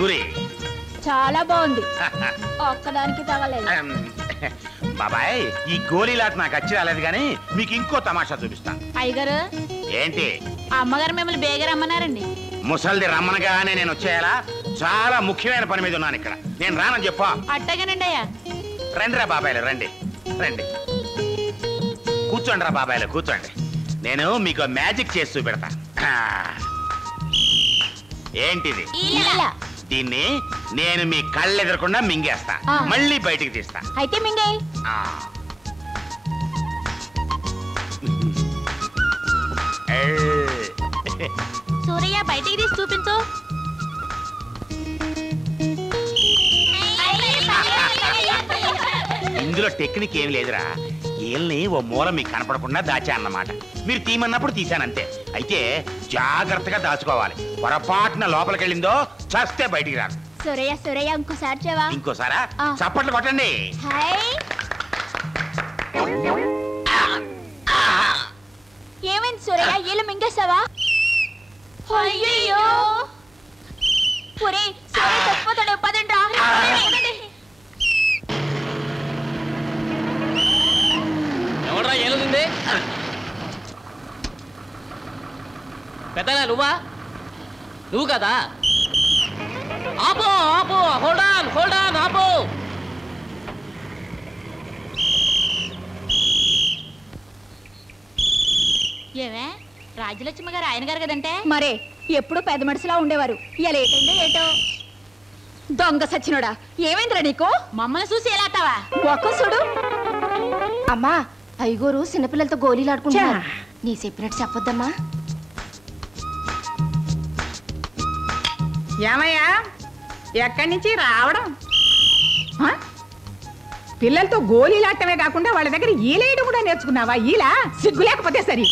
పూరి చాలా బాగుంది. ఒక్కదానికి తగలేదు. బాబాయ్ ఈ గోళీలాట నాకు వచ్చి రాలేదు కానీ మీకు ఇంకో తమాషా చూపిస్తా. అయ్యగారు ఏంటి? అమ్మగారు మిమ్మల్ని బేగా రమ్మన్నారండి. ముసల్ది రమ్మనగానే నేను వచ్చేయాలా? చాలా ముఖ్యమైన పని మీద ఉన్నాను ఇక్కడ. నేను రానని చెప్పా. అట్టగానండి అయ్యా. రండిరా బాబాయ్లు, రండి రండి, కూర్చోండి రా బాబాయ్లు, కూర్చోండి. నేను మీకు మ్యాజిక్ చేసి చూపెడతా. ఏంటిది? దీన్ని నేను మీ కళ్ళు ఎదురకుండా మింగేస్తా, మళ్ళీ బయటికి తీస్తా. అయితే మింగే. సూరయ్య బయటికి తీసి చూపించు. ఇందులో టెక్నిక్ ఏమి లేదురా. ఏల్ని ఓ మూల మీకు కనపడకుండా దాచా అన్నమాట. మీరు తీమన్నప్పుడు తీశానంతే. అయితే జాగ్రత్తగా దాచుకోవాలి. పొరపాటున లోపలికి వెళ్ళిందో చస్తే బయటికి రాదు. సూరయ్య సూరయ్య ఇంకోసారి చెవా. ఇంకోసారా? చప్పట్లు కొట్టండి. ఏమైంది సూరయ్య? ఏళ్ళు మింగేసావా? అయ్యో సూరయ్య చచ్చిపోతాడు. పదండి రా. ఎవడ్రా ఏలుంది? పెద్దగా నువ్వు కదా? ఆపో ఆపో, హోల్డ్ ఆన్ ఆపో. ఏమే రాజ్యలక్ష్మి గారు ఆయన గారు కదంటే? మరే ఎప్పుడు పెద్ద మనుషులా ఉండేవారు. ఇలా ఏటండి ఏటో. దొంగ సచ్చినోడా, ఏమైందిరా నీకు? మమ్మల్ని చూసి ఎలా అట్టావా? ఒక్క చూడు. అమ్మా ఐగోరు చిన్నపిల్లలతో గోళీలు ఆడుకుంటున్నారు. నీ చెప్పినట్టు చెప్పొద్దమ్మా. ఏమయ్యా ఎక్కడి నుంచి రావడం? పిల్లలతో గోళీలాటమే కాకుండా వాళ్ళ దగ్గర ఈలేయడం కూడా నేర్చుకున్నావా? ఈలా సిగ్గు లేకపోతే సరి.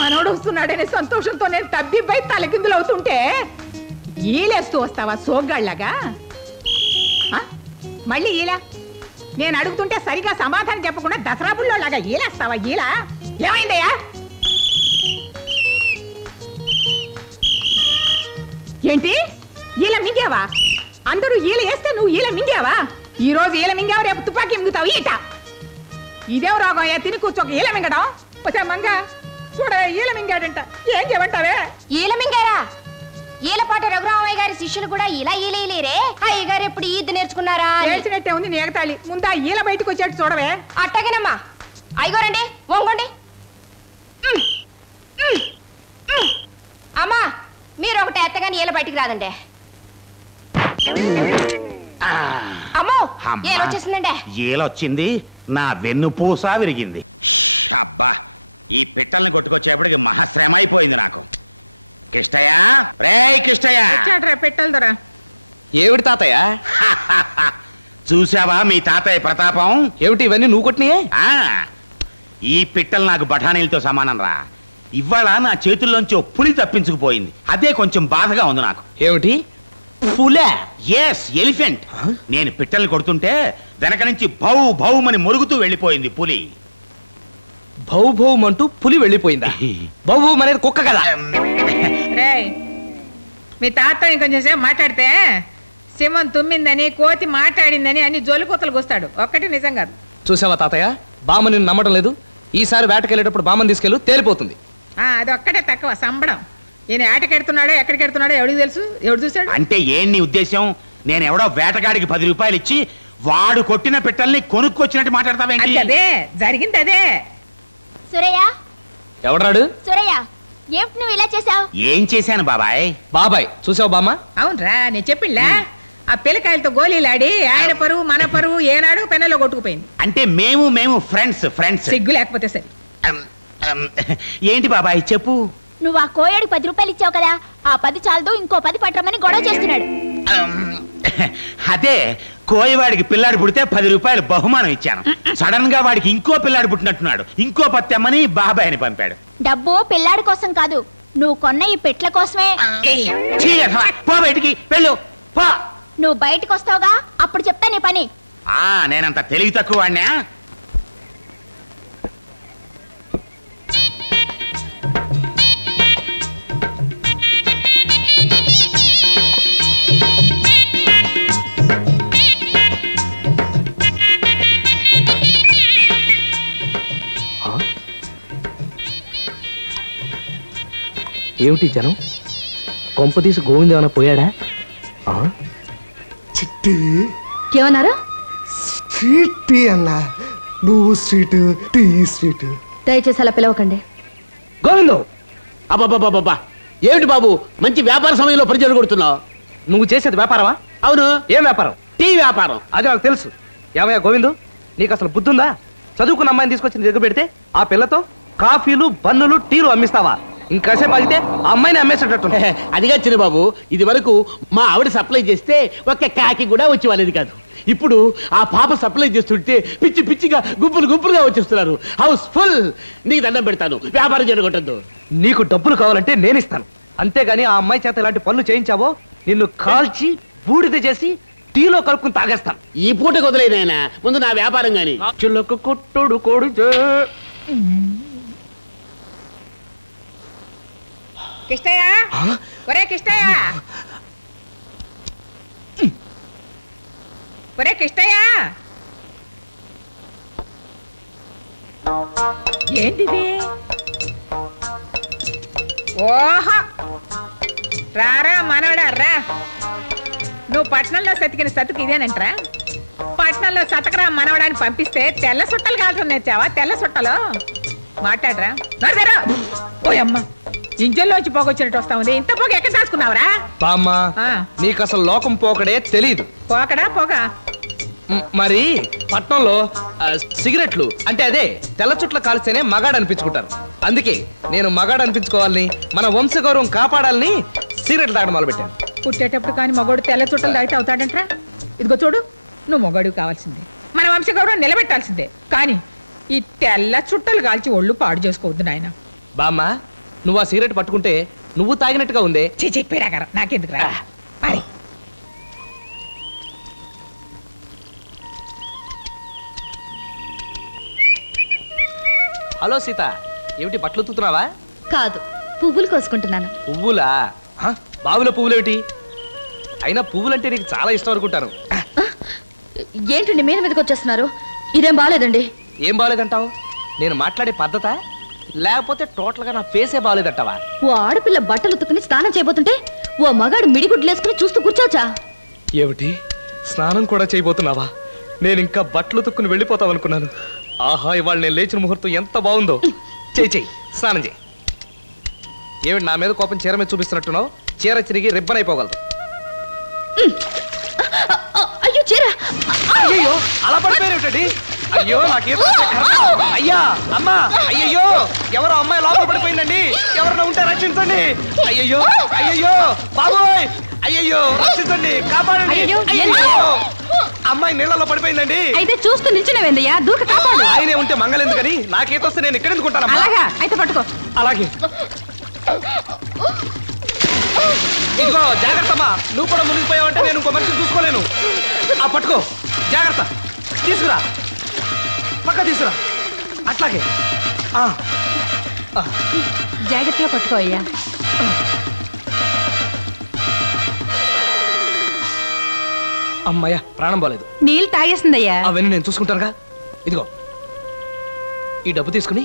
మనోడు వస్తున్నాడనే సంతోషంతో నేను తబ్బిబ్బై తలకిందులు అవుతుంటే ఈలేస్తూ వస్తావా సోగ్గాళ్ళగా? మళ్ళీ ఈలా నేను అడుగుతుంటే సరిగా సమాధానం చెప్పకుండా దసరా బుల్లోలాగా ఈలేస్తావా? ఈలా ఏమైందయ్యా? ఏంటి ఈల మింగావా? అందరూ ఈల వేస్తే నువ్వు ఈల మింగావా? ఈ రోజు ఈల మింగావు, రేపు తుపాకీ మింగుతావు. ఈట ఇదేం రోగం అయ్యా? తిని కూర్చోక ఈల మింగడం. వచ్చా మంగ చూడ ఈల మింగాడంట. ఏం చేయమంటావే? ఈల మింగారా? ఈలపాట రఘురామయ్య గారి శిష్యులు కూడా ఇలా ఈలేరే. అయ్య గారు ఎప్పుడు ఈద్దు నేర్చుకున్నారా? నేర్చినట్టే ఉంది నేగతాళి. ముందా ఈల బయటకు వచ్చేట్టు చూడవే. అట్టగేనమ్మా. అయ్యగారండి వంగండి. అమ్మా మీరు ఒకటి ఎత్తగాని ఈల బయటికి రాదండి. అమ్మో ఏలొచ్చేసిందండి. ఏలొచ్చింది, నా వెన్నుపూస విరిగింది. అబ్బా ఈ పిట్టల్ని కొట్టుకొచ్చేపటికి మహాశ్రమ అయిపోయింది నాకు. కిష్టయ్య, రే కిష్టయ్య. పెట్టలు దొరా. ఏమిటి తాతయ్య? చూసావా మీ తాతయ్య ప్రతాపం? ఏమిటి ఇవన్నీ నువ్వు కొట్టినాయే? ఈ పిట్టలు నాకు బఠానీలతో సమానం రా. ఇవాళ నా చేతుల్లోంచి ఓ పులి తప్పించుకుపోయింది. అదే కొంచెం బాధగా ఉంది నాకు. ఏమిటి? పులే? Yes, elephant. నేను పిట్టల్ని కొడుతుంటే వెనక నుంచి భౌ భౌమని మురుగుతూ వెళ్ళిపోయింది పులి. భౌ భౌమంటూ పులి వెళ్ళిపోయిందా? భౌ భౌ అనేది కుక్క కదా. మీ తాత ఇంకొంచెం సేపు మాట్లాడితే సింహం తుమ్మిందని, కోతి మాట్లాడిందని అన్ని జోలికూతలు కూస్తాడు. ఒక్కటి నిజం కాదు. చూసావా తాతయ్య, బామ్మ నిన్ను నమ్మటం లేదు. ఈసారి వేటకెళ్ళేటప్పుడు బామ్మని తీసుకెళ్ళు, తేలిపోతుంది. అది ఒక్కటే తక్కువ సంబడం. ఈయన ఆటకెడుతున్నాడో ఎక్కడికి ఎడుతున్నాడో ఎవడికి తెలుసు? ఎవడు చూశాడు? అంటే ఏం నీ ఉద్దేశం? నేను ఎవడో వేటగాడికి 10 రూపాయలు ఇచ్చి వాడు కొట్టిన పిట్టల్ని కొనుక్కొచ్చినట్టు మాట్లాడతావేంటి? అదే జరిగింది. అదే సూరయ్య. ఎవడాడు? సూరయ్య ఏమిటి నువ్వు ఇలా చేసావు? ఏం చేశాను బాబాయ్? బాబాయ్ చూసావు బామ్మ? అవునరా, నేను చెప్పిళ్ళా ఆ పిల్లకాయలతో గోళీలాడి ఆయన పరువు మన పరువు ఏనాడు పెన్నలో కొట్టుకుపోయింది. అంటే మేము ఫ్రెండ్స్. సిగ్గు లేకపోతే సరే. ఏంటి బాబాయ్ చెప్పు. నువ్వు ఆ కోయడికి 10 రూపాయలు ఇచ్చావు కదా, ఆ 10 చాలదు ఇంకో 10 పట్టమని గొడవ చేస్తున్నాడు. అదే కోయవాడికి పిల్లాడు పుడితే 10 రూపాయలు బహుమానం ఇచ్చాను. సడన్ గా వాడికి ఇంకో పిల్లాడు పుట్టినట్టున్నాడు. ఇంకో 10 తెమ్మని బాబాయ్ని పంపాడు. డబ్బు పిల్లాడి కోసం కాదు, నువ్వు కొన్న ఈ పెట్ల కోసమే. పో బయటికి వెళ్ళు. నువ్వు బయటకు వస్తావుగా, అప్పుడు చెప్తా నీ పని. నేనంత తెలివి తక్కువ వాడినా? ఏమిటి జనం కొంపదీసి గోవింద ఏమైనా పోయాడా? చిట్టి ఏమన్నారు? స్వీట్ టీ అన్నా. నువ్వు స్వీట్, టీ స్వీట్. దయచేసి అలా పిలవకండి. గోవిందో! అబ్బాబాబాబా, ఏమిటి బాబు మంచి వ్యాపార సమయంలో పరిచయం కొడుతున్నావు? నువ్వు చేసేది వ్యాపారమా? అవును. ఏం వ్యాపారం? టీ వ్యాపారం. అది నాకు తెలుసు. ఏమయ్యా గోవిందు, నీకు అసలు బుద్ధుందా? చదువుకున్న అమ్మాయిని తీసుకొచ్చి నీ దగ్గర పెడితే ఆ పిల్లతో కాఫీలు, బన్నులు, టీలు అమ్మిస్తావా? ఇంకాసేపు ఆగితే ఆ అమ్మాయిని అమ్మేసేటట్టు. అదిగా చిన్న బాబు, ఇది వరకు మా ఆవిడ సప్లై చేస్తే ఒక్క కాకి కూడా వచ్చి వాళ్ళది కాదు. ఇప్పుడు ఆ పాప సప్లై చేస్తుంటే పిచ్చి పిచ్చిగా గుంపులు గుంపులుగా వచ్చేస్తున్నారు. House full. నీకు దండం పెడతాను, వ్యాపారం జరగొట్టద్దు. నీకు డబ్బులు కావాలంటే నేను ఇస్తాను. అంతేగాని ఆ అమ్మాయి చేత ఇలాంటి పనులు చేయించావో నిన్ను కాల్చి బూడిద చేసి టీలో కలుపుకుని తాగేస్తాను. ఈ పూట వదిలేనాయన, ముందు నా వ్యాపారం గాని. చిల్లక కొట్టుడు కొడుచే. కిష్టయ్య, ఒరే కిష్టయ్య, ఒరే కిష్టయ్య, ఏంటిది? ఓహో, రారా మనవడా రా. నువ్వు పట్నంలో సతికిన సతుకు ఇదేనంట్రా? పట్నంలో సతకరా మనవడాన్ని పంపిస్తే తెల్ల సుట్టలు కాల్చడం నేర్చావా? తెల్ల సుట్టలు మాట్లాడరా. నడదరా. ఓ అమ్మ, ఇంజన్లోంచి పోగొచ్చినట్టు వస్తా ఉంది. ఇంత పోగ ఎక్కడ దాచుకున్నావురా? బామ్మ, ఆ. నీకు అసలు లోకం పోకడే తెలీదు. పోకడా పోగా? మరి పట్నంలో సిగరెట్లు అంటే అదే తెల్ల చుట్ల కాల్స్తేనే మగాడు అనిపించుకుంటారు. అందుకే నేను మగాడు అనిపించుకోవాలని, మన వంశగౌరవం కాపాడాలని సిగరెట్లు తాగడం మొదలుపెట్టాను. పుట్టేటప్పుడు కానీ మగోడు తెల్ల చుట్టలు దాటి అవుతాడంట్రా. ఇదిగో చూడు, నువ్వు మగోడు కావాల్సిందే, మన వంశగౌరవం నిలబెట్టాల్సిందే. కానీ ఈ తెల్ల చుట్టలు కాల్చి ఒళ్ళు పాడు చేసుకోవద్దు నాయన. బామ్మ, నువ్వు ఆ సిగరెట్ పట్టుకుంటే నువ్వు తాగినట్టుగా ఉందే. చెప్పారా నాకెందుకు రా. హలో సీత, ఏమిటి బట్టలు ఉతుకుతున్నావా? కాదు, పువ్వులు కోసుకుంటున్నాను. పువ్వులా? బావుల పువ్వులేమిటి? అయినా పువ్వులంటే నీకు చాలా ఇష్టం అనుకుంటాను. ఏంటండి మీద మీదకి వచ్చేస్తున్నారు? ఇదేం బాలేదండి. ఏం బాలేదంటావు? నేను మాట్లాడే పద్ధత, లేకపోతే టోటల్ గా నా ఫేసే బాలేదంటావా? ఓ ఆడపిల్ల బట్టలు ఉతుకుని స్నానం చేయబోతుంటే ఓ మగాడు మిడిగుడ్లేసుకుని చూస్తూ కూర్చోవచ్చా? ఏమిటి, స్నానం కూడా చేయబోతున్నావా? నేను ఇంకా బట్టలు ఉతుక్కుని వెళ్ళిపోతావు అనుకున్నాను. ఆహా, ఇవాళ నేను లేచిన ముహూర్తం ఎంత బాగుందో. చెయ్యి, స్నానం చేయి. ఏమిటి నా మీద కోపం చీర మీద చూపిస్తున్నట్టున్నావు? చీర చిరిగి రిబ్బన్ అయిపోగలదు. అయ్యో చీర! అయ్యో, అలా పడిపోయినట్టండి. అయ్యో, నాకేదో అయ్యా, అమ్మా, అయ్యయ్యో, ఎవరో అమ్మాయి లోపల పడిపోయిందండి. ఎవరైనా ఉంటే రక్షించండి. అయ్యయ్యో, అయ్యయ్యో, బాబోయ్, అయ్యయ్యో, రక్షించండి, కాపాడండి. అయ్యయ్యో, అమ్మాయి నీళ్ళలో పడిపోయిందండి. అయితే చూస్తూ నిల్చున్నావేందయ్యా, దూక కాపాడు. ఆయనే ఉంటే మంగళెందుకని, నాకేతొస్తే నేను ఇక్కడ ఎందుకుంటాను? అలాగా అయితే పట్టుకో. అలాగే. ఇదిగో జాగ్రత్తమ్మా, నువ్వు కూడా మునిగిపోయావంటే నేను ఇంకో మనిషిని చూసుకోలేను. ఆ పట్టుకో, జాగ్రత్త. తీసుకురా, పక్క తీసుకురా. అట్లాగే. జాగ్రత్తగా పట్టుకో అయ్యా. అమ్మాయ్యా, ప్రాణం పోలేదు. నీళ్ళు తాగేసిందయ్యా. అవన్నీ నేను చూసుకుంటానుగా. ఇదిగో ఈ డబ్బు తీసుకుని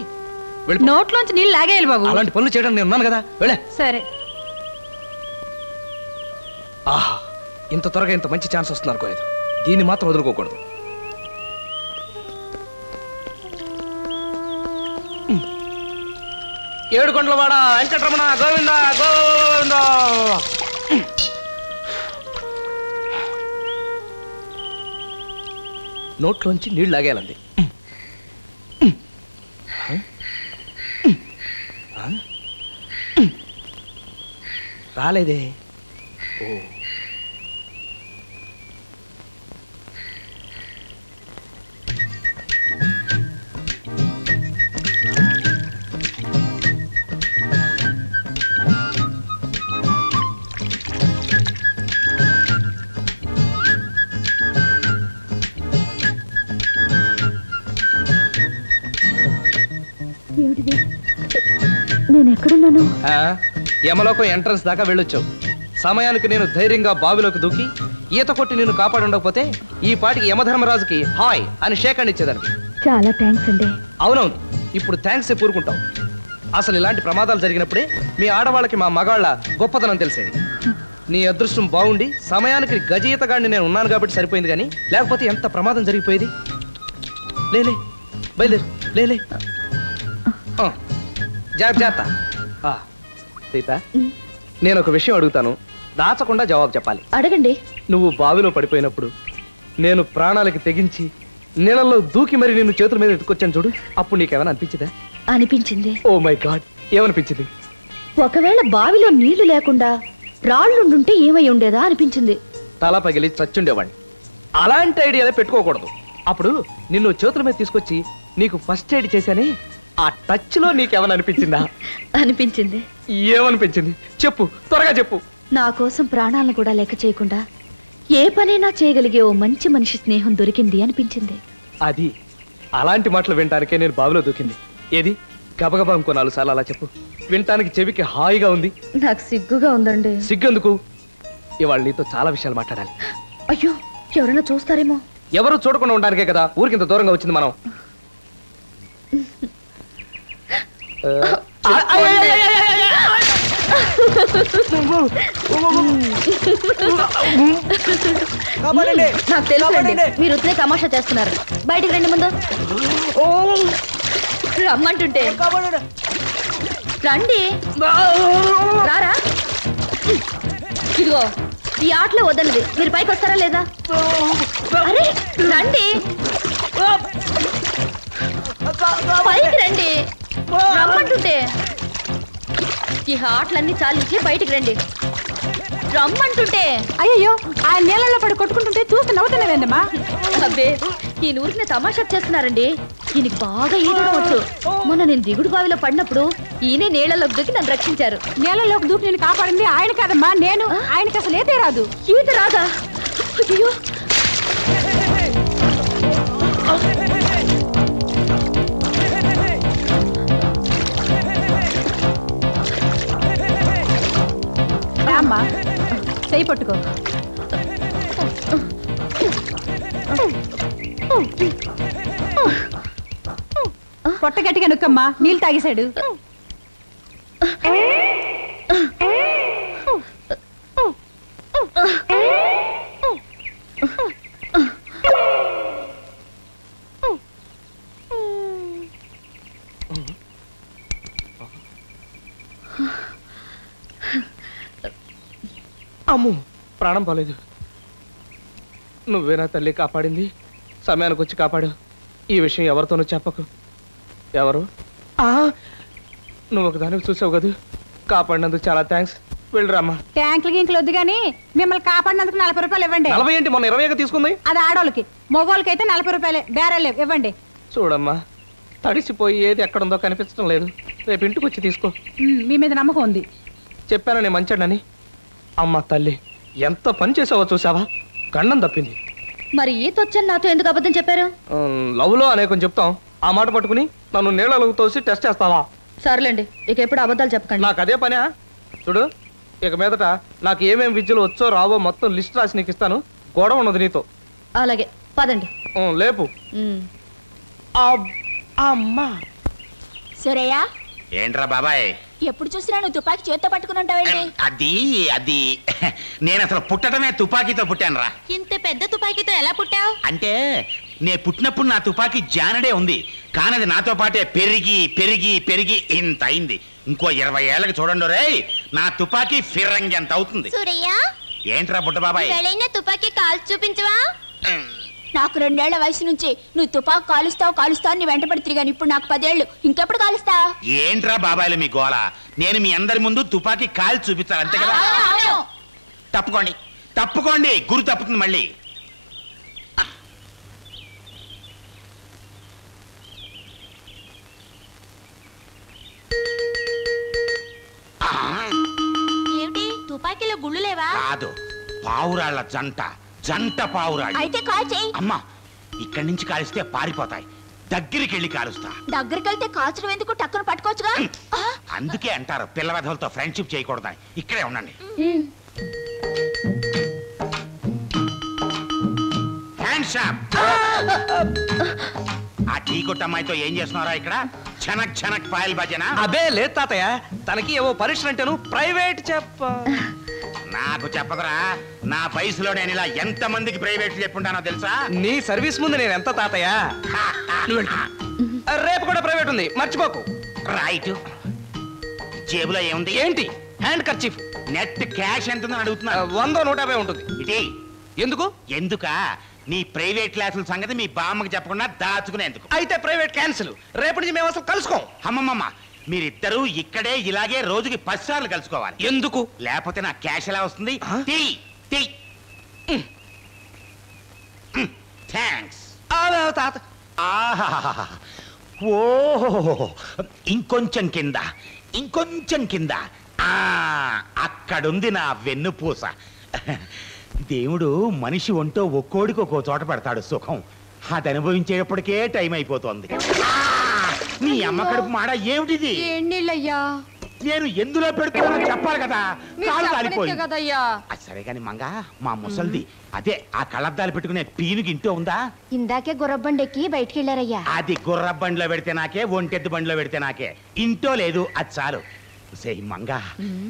వెళ్ళి. నోట్లోంచి నీళ్ళు లాగేయాలి బాబు. అలాంటి పనులు చేయడానికి నేను ఉన్నాను కదా, వెళ్ళే. సరే. ఆహా, ఇంత త్వరగా ఇంత మంచి ఛాన్స్ వస్తుంది అనుకోలేదు. దీన్ని మాత్రం వదులుకోకూడదు. ఏడుకొండలవాడ వెంకటరమణ గోవింద గోవింద. నోట్లోంచి నీళ్లు లాగేయాలండి. రాలేదే. ఓ, నేను ఎక్కడున్నాను? యమలోకం ఎంట్రన్స్ దాకా వెళ్ళొచ్చావు. సమయానికి నేను ధైర్యంగా బావిలోకి దూకి ఈత కొట్టి నిన్ను కాపాడుండకపోతే ఈ పాటికి యమధర్మరాజుకి హాయ్ అని షేక్ అండ్ ఇచ్చేదానికి. చాలా థ్యాంక్స్ అండి. అవునవును, ఇప్పుడు థ్యాంక్స్ కూరుకుంటావు. అసలు ఇలాంటి ప్రమాదాలు జరిగినప్పుడే మీ ఆడవాళ్ళకి మా మగాళ్ళ గొప్పతనం తెలిసేది. నీ అదృష్టం బాగుండి సమయానికి గజయితగాడిని నేను ఉన్నాను కాబట్టి సరిపోయింది, కానీ లేకపోతే ఎంత ప్రమాదం జరిగిపోయేది. లేలే బయలుదేరు, లేలే. జాగ్రత్త. సీత, నేను ఒక విషయం అడుగుతాను, దాచకుండా జవాబు చెప్పాలి. అడగండి. నువ్వు బావిలో పడిపోయినప్పుడు నేను ప్రాణాలకి తెగించి నీళ్ళలో దూకి మరి నిన్ను చేతుల మీద ఎత్తుకొచ్చాను చూడు, అప్పుడు నీకేమైనా అనిపించిందా? అనిపించింది. ఓ మై గాడ్, ఏమనిపించింది? ఒకవేళ బావిలో నీళ్లు లేకుండా రాళ్ళుండుంటే ఏమై ఉండేదా అనిపించింది. తల పగిలి చచ్చుండేవాడిని. అలాంటి ఐడియాలే పెట్టుకోకూడదు. అప్పుడు నిన్ను చేతుల మీద తీసుకొచ్చి నీకు ఫస్ట్ ఎయిడ్ చేశానే, ఆ టచ్ లో నీకేమైనా అనిపించిందా? అనిపించింది. ఏమనిపించింది చెప్పు, త్వరగా చెప్పు. నా కోసం ప్రాణాలను కూడా లెక్క చేయకుండా ఏ పనైనా చేయగలిగే ఓ మంచి మనిషి స్నేహం దొరికింది అనిపించింది. అది అలాంటి మాటలు వినటానికే నేను బావిలో దూకింది. ఏది గబగబా ఇంకో 4 సార్లు అలా చెప్పు, వినటానికి చెవికి హాయిగా ఉంది. నాకు సిగ్గుగా ఉందండి. సిగ్గెందుకు? ఇవాళ నీతో చాలా విషయాలు మాట్లాడాలి. అయ్యో, ఎవరైనా చూస్తారేమో. ఎవరు చూడకుండా ఉండడానికే కదా ఊరికింత దూరంగా వచ్చింది మనం. నాకు తెలుసులేండి, మీరు ఉత్తే తమాషా చేస్తున్నారు. బయటికి రండి ముందు. రమ్మంటుంటే రండి. రారా. ఇదిగో ఈ ఆటలో వద్దన్నది, మీరు పైకి వస్తారా లేదా? అరే రండి, పైకి రండి. రమ్మంటుంటే ఈ ఆటలన్నీ చాలించి బయటికి రండి. రమ్మంటుంటే. అయ్యో, ఆ నీళ్ళలో పడి కొట్టుకుంటుంటే చూసి నవ్వుతున్నావేందమ్మా? అబ్బే, ఈ ఊరికి తమాషా చేస్తున్నారండి. ఈయనకి బాగా ఈదడం వచ్చు. మొన్న నేను దిగుడు బావిలో పడినప్పుడు ఈయనే నీళ్లలోకి దూకి నన్ను రక్షించారు. నీళ్ళలోకి దూకి నేను కాపాడింది ఆయన కాదమ్మా, నేను. ఆయనకి అసలు ఏదే రాదు. ఈత రాదా? అయ్యో, అమ్మా చెయ్యి పట్టుకో. పొట్ట గట్టిగా నొక్కమ్మా, నీళ్ళు తాగేశాడు. అమ్ము, ప్రాణం పోలేదు. నువ్వేనా తల్లి కాపాడింది? సమయానికి వచ్చి కాపాడు. ఈ విషయం ఎవరితోనూ చెప్పకు. ఎవరు? నువ్వు ఒకదానికి చూసావు కదా, కాపాడినందుకు చాలా థ్యాంక్స్. వెళ్ళరామ్మా. ట్యాంకులు గింకులు వద్దు కానీ మిమ్మల్ని కాపాడినందుకు 40 రూపాయలు ఇవ్వండి. 40 ఏంటి? మొన్న 20 తీసుకుంది. అది ఆడోళ్ళకి, మగోళ్ళకి అయితే 40 రూపాయలే. బేరాలు ఇవ్వండి. చూడమ్మా, తడిసిపోయి ఏది ఎక్కడుందో కనిపించడం లేదు. రేపు ఇంటికి వచ్చి తీసుకో. మీ మీద నమ్మకం ఉంది. చెప్పాను నేను మంచాడని. అమ్మ తల్లి, ఎంత పని చేసావో చూసావా? గండం తప్పింది. మరి ఈత వచ్చని నాతో ఎందుకు అబద్ధం చెప్పారు? లవ్ లో అనేకం చెప్తాం, ఆ మాట పట్టుకుని నన్ను నీళ్ళలో తోసి టెస్ట్ చేస్తావా? సర్లేండి, ఇక ఎప్పుడు అబద్ధాలు చెప్పకండి. నాకు అదే పనే. చూడు, ఇక మీదట నాకు ఏమేం విద్యలు వచ్చో రావో మొత్తం లిస్ట్ రాసి నీకు ఇస్తాను. గొడవ ఉన్నది నీతో. అలాగే, పదండి. లేపు. అమ్మా. సూరయ్య, ఏంట్రా బాబాయ్, ఎప్పుడు చూసినా నువ్వు తుపాకీ చేత్తో పట్టుకుని ఉంటావేంటి? అది నేను అసలు పుట్టడమే తుపాకీతో పుట్టాను రా. ఇంత పెద్ద తుపాకీతో ఎలా పుట్టావు? అంటే నేను పుట్టినప్పుడు నా తుపాకీ జానడే ఉంది, కానీ అది నాతో పాటే పెరిగి పెరిగి పెరిగి ఇంత అయింది. ఇంకో 20 ఏళ్ళకి చూడండి రే, నా తుపాకీ ఫిరంగి ఎంత అవుతుంది. సూరయ్య, ఏంట్రా బుట్ట బాబాయ్, తుపాకీ కాల్చి చూపించవా? నాకు 2 ఏళ్ల వయసు నుంచి నువ్వు తుపాకు కాలుస్తావు నీ వెంటపడి తిరిగాను. ఇప్పుడు నాకు 10 ఏళ్ళు, ఇంకెప్పుడు కాలుస్తావు? ఏంట్రా బాబాయ్లు మీ గోల? నేను మీ అందరి ముందు తుపాకీ కాల్చి చూపించాలి, అంతే కదా? తప్పుకోండి తప్పుకోండి, గురి తప్పుతుంది మళ్ళీ. ఏమిటి, తుపాకీలో గుళ్ళు లేవా? కాదు, పావురాళ్ళ జంట జంట పావురాళ్ళు. అయితే కాల్ చేయి. అమ్మా, ఇక్కడి నుంచి కాలిస్తే పారిపోతాయి, దగ్గరికి వెళ్ళి కాలుస్తా. దగ్గరికి వెళ్తే కాల్చడం ఎందుకు, టక్కున పట్టుకోవచ్చుగా. అందుకే అంటారు పిల్ల వెధలతో ఫ్రెండ్షిప్ చేయకూడదని. ఇక్కడే ఉండండి. Hands up. ఆ టీ కొట్టు అమ్మాయితో ఏం చేస్తున్నారా ఇక్కడ? ఛనక్ ఛనక్ పాయల్ భజన. అదే లేదు తాతయ్య, తనకి ఏవో పరీక్షలు అంటేను ప్రైవేట్ నాకు చెప్పదురా. నా వయసులో నేను ఇలా ఎంత మందికి ప్రైవేట్ చెప్పుంటానో తెలుసా? నీ సర్వీస్ ముందు నేను ఎంత తాతయ్య. రేపు కూడా ప్రైవేట్ ఉంది, మర్చిపోకు. రైట్. జేబులో ఏముంది? ఏంటి? Hand kerchief. నెట్ క్యాష్ ఎంత ఉందని అడుగుతున్నా. 100-150 ఉంటుంది. ఇటీ ఎందుకు? ఎందుకా? నీ ప్రైవేట్ క్లాసుల సంగతి మీ బామ్మకి చెప్పకుండా దాచుకునేందుకు. అయితే ప్రైవేట్ క్యాన్సిల్. రేపటి నుంచి మేము అసలు కలుసుకోం. అమ్మమ్మమ్మ, మీరిద్దరూ ఇక్కడే ఇలాగే రోజుకి 10 సార్లు కలుసుకోవాలి. ఎందుకు? లేకపోతే నా క్యాష్ ఎలా వస్తుంది? థ్యాంక్స్. తాత. ఓహో, ఇంకొంచెం కింద, ఇంకొంచెం కింద. అక్కడుంది నా వెన్నుపూస. దేవుడు మనిషి ఒంటో ఒక్కోడికి ఒక్కో చోట పెడతాడు సుఖం. అది అనుభవించేటప్పటికే టైం అయిపోతుంది. నీ అమ్మ కడుపు మాడ ఏమిటిది? ఎన్నీళ్ళయ్యా? నేను ఎందులో పెడుతున్నానో చెప్పాలి కదా. కాలు కాలిపోయింది కదయ్యా. సరే కాని మంగా, మా ముసల్ది అదే ఆ కళ్ళద్దాలు పెట్టుకునే పీనుకి ఇంటో ఉందా? ఇందాకే గుర్రబండెక్కి బయటికి వెళ్ళారయ్యా. అది గుర్ర బండిలో పెడితే నాకే, ఒంటెద్దు బండిలో పెడితే నాకే. ఇంటో లేదు, అది చాలు. సే మంగా,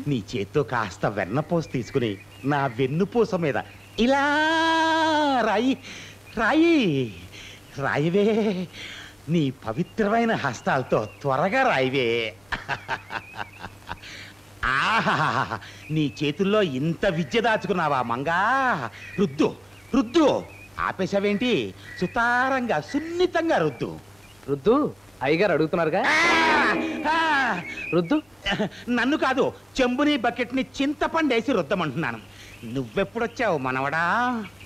నీ చేత్తో కాస్త వెన్నపూస తీసుకుని నా వెన్నుపూస మీద ఇలా రాయి రాయి రాయివే. నీ పవిత్రమైన హస్తాలతో త్వరగా రాయివే. ఆహా, నీ చేతుల్లో ఇంత విద్య దాచుకున్నావా మంగా? రుద్దు రుద్దు. ఆపేశావేంటి? సుతారంగా సున్నితంగా రుద్దు. రుద్దు. అయ్యగారు అడుగుతున్నారుగా. రుద్దు. నన్ను కాదు, చెంబుని బకెట్ని చింతపండేసి రుద్దమంటున్నాను. నువ్వెప్పుడొచ్చావు మనవడా?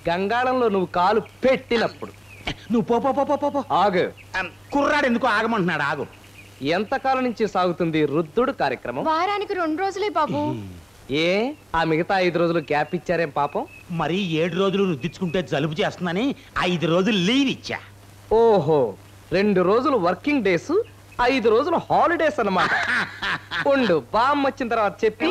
గంగాళంలో నువ్వు కాలు పెట్టినప్పుడు. నువ్వు పో పో పో పో పో. ఆగు. కుర్రాడు ఎందుకు ఆగమంటున్నాడు? ఆగు. ఎంతకాలం నుంచి సాగుతుంది రుద్దుడు కార్యక్రమం? వారానికి 2 రోజులే బాబు. ఏ ఆ మిగతా 5 రోజులు గ్యాప్ ఇచ్చారేం పాపం? మరి 7 రోజులు రుద్దించుకుంటే జలుబు చేస్తుందని 5 రోజులు లీవ్ ఇచ్చా. ఓహో, 2 రోజులు వర్కింగ్ డేస్, 5 రోజులు హాలిడేస్ అన్నమాట. ఉండు, బామ్మ వచ్చిన తర్వాత చెప్పి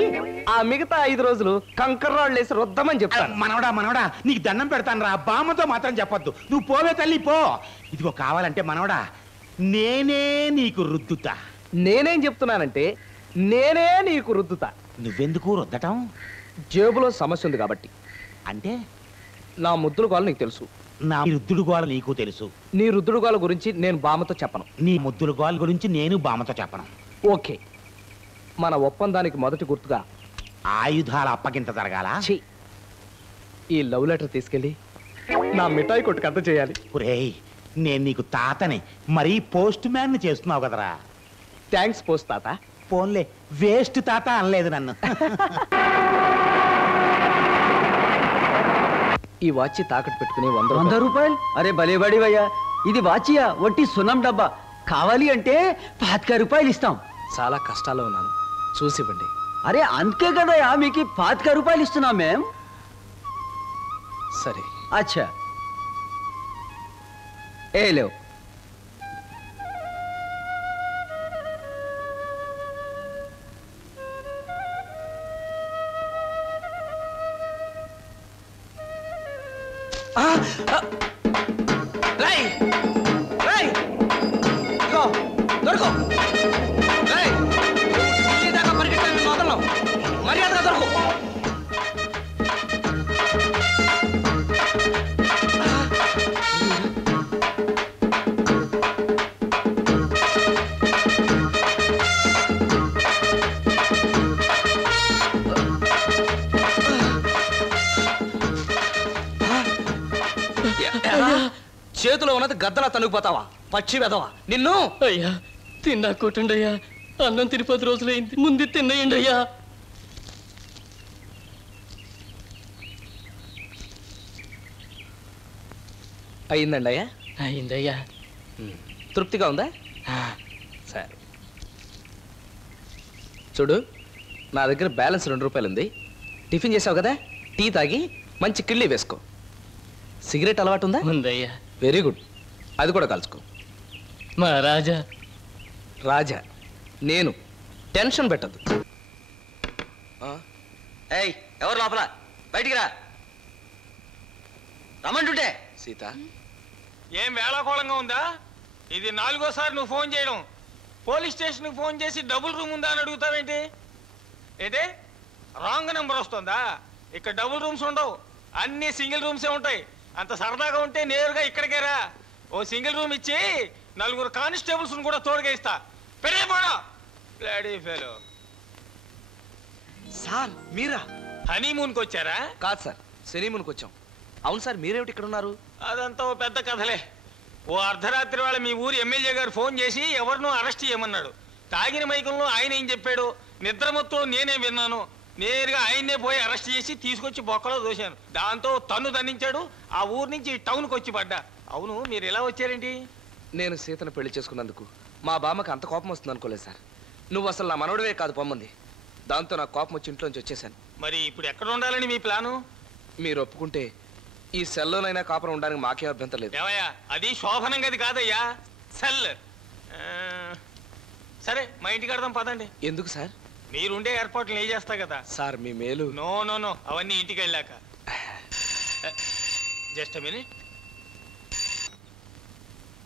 ఆ మిగతా 5 రోజులు కంకర్రాళ్ళు వేసి రుద్దమని చెప్తాను. మనవడా మనవడా, నీకు దండం పెడతాను రా. బామ్మతో మాత్రం చెప్పొద్దు. నువ్వు పోవే తల్లి, పో. ఇదిగో కావాలంటే మనవడా, నేనే నీకు రుద్దుతా. నేనేం చెప్తున్నానంటే, నేనే నీకు రుద్దుతా. నువ్వెందుకు రుద్దటం? జేబులో సమస్య ఉంది కాబట్టి. అంటే నా ముద్దుల గోల నీకు తెలుసు, నా రుద్దుడు గోల నీకు తెలుసు. నీ రుద్దుడు గోల గురించి నేను బామ్మతో చెప్పను. నీ ముద్దుల గోల గురించి నేను బామ్మతో చెప్పను. ఓకే, మన ఒప్పందానికి మొదటి గుర్తుగా ఆయుధాల అప్పగింత జరగాల. ఛీ, ఈ లవ్ లెటర్ తీసుకెళ్ళి నా మిఠాయి కొట్టుకు అంత చేయాలి. ఒరేయ్, నేను నీకు తాతని, మరీ పోస్ట్ మ్యాన్ చేస్తున్నావు కదరా. థ్యాంక్స్ పోస్ట్ తాత. పోన్లే, వేస్ట్ తాత అనలేదు నన్ను. ఈ వాచి తాకట్టు పెట్టుకుని 100 రూపాయలు? అరే భలేవాడివయ్యా, ఇది వాచియా? వట్టి సున్నం డబ్బా. కావాలి అంటే 25 రూపాయలు ఇస్తాం. చాలా కష్టాల్లో ఉన్నాను, చూసివ్వండి. అరే అందుకే కదయా మీకు 25 రూపాయలు ఇస్తున్నాం మేం. సరే. అచ్చా, ఏ లేవు. మర్యాదగా దొరకు. చేతిలో ఉన్నది గద్దలా తనుకుపోతావా? పక్షి వెదవా నిన్ను. అయ్యా తిన్నా కొట్టండి అయ్యా. అన్నం తిని 10 రోజులైంది, ముందు తిన్నయండి అయ్యా. అయిందండి అయ్యా? అయిందయ్యా. తృప్తిగా ఉందా? సరే చూడు, నా దగ్గర బ్యాలెన్స్ 2 రూపాయలు ఉంది. టిఫిన్ చేసావు కదా, టీ తాగి మంచి కిళ్ళి వేసుకో. సిగరెట్ అలవాటు ఉందా? ఉందయ్యా. వెరీ గుడ్, అది కూడా కలుసుకో. మా రాజా. రాజా నేను, టెన్షన్ పెట్టద్దు. ఎవరు లోపల? బయటికి రా. రమ్మంటుంటే. సీత, ఏం వేళాకోళంగా ఉందా? ఇది 4వ సారి నువ్వు ఫోన్ చేయడం. పోలీస్ స్టేషన్కి ఫోన్ చేసి డబుల్ రూమ్ ఉందా అని అడుగుతావేంటి? ఏంటి రాంగ్ నెంబర్ వస్తుందా? ఇక్కడ డబుల్ రూమ్స్ ఉండవు, అన్ని సింగిల్ రూమ్సే ఉంటాయి. అంత సరదాగా ఉంటే నేరుగా ఇక్కడికే రా. ఓ సింగిల్ రూమ్ ఇచ్చి 4 కానిస్టేబుల్స్ కూడా తోడుగా ఇస్తా. పెరిగిపోడా లేడీ ఫెలో. సార్ మీరా? హనీమూన్కి వచ్చారా? కాదు సార్, సెనీమూన్కి వచ్చాం. అవును సార్, మీరేమిటి ఇక్కడ ఉన్నారు? అదంతా ఓ పెద్ద కథలే. ఓ అర్ధరాత్రి వాళ్ళ మీ ఊరు ఎమ్మెల్యే గారు ఫోన్ చేసి ఎవరినో అరెస్ట్ చేయమన్నాడు. తాగిన మైకంలో ఆయన ఏం చెప్పాడు, నిద్ర మొత్తం నేనే విన్నాను. నేరుగా ఆయన్నే పోయి అరెస్ట్ చేసి తీసుకొచ్చి బొక్కలో దోశాను. దాంతో తన్ను దండించాడు. ఆ ఊరు నుంచి టౌన్కి వచ్చి పడ్డా. అవును, మీరు ఎలా వచ్చారేంటి? నేను సీతను పెళ్లి చేసుకున్నందుకు మా బామ్మకి అంత కోపం వస్తుంది అనుకోలేదు సార్. నువ్వు అసలు నా మనవడవే కాదు పొమ్మంది. దాంతో నాకు కోపం వచ్చి ఇంట్లోంచి వచ్చేసాను. మరి ఇప్పుడు ఎక్కడ ఉండాలని మీ ప్లాను? మీరు ఒప్పుకుంటే ఈ సెల్లోనైనా కాపురం ఉండడానికి మాకేం అభ్యంతరం లేదు. ఏమయ్యా, అది శోభనం గది కాదయ్యా, సెల్. సరే, మా ఇంటికి కడదాం పదండి. ఎందుకు సార్? మీరుండే ఏర్పాట్లు నేను చేస్తా కదా సార్. మీ మేలు. నో నో నో, అవన్నీ ఇంటికి వెళ్ళాక. Just minute.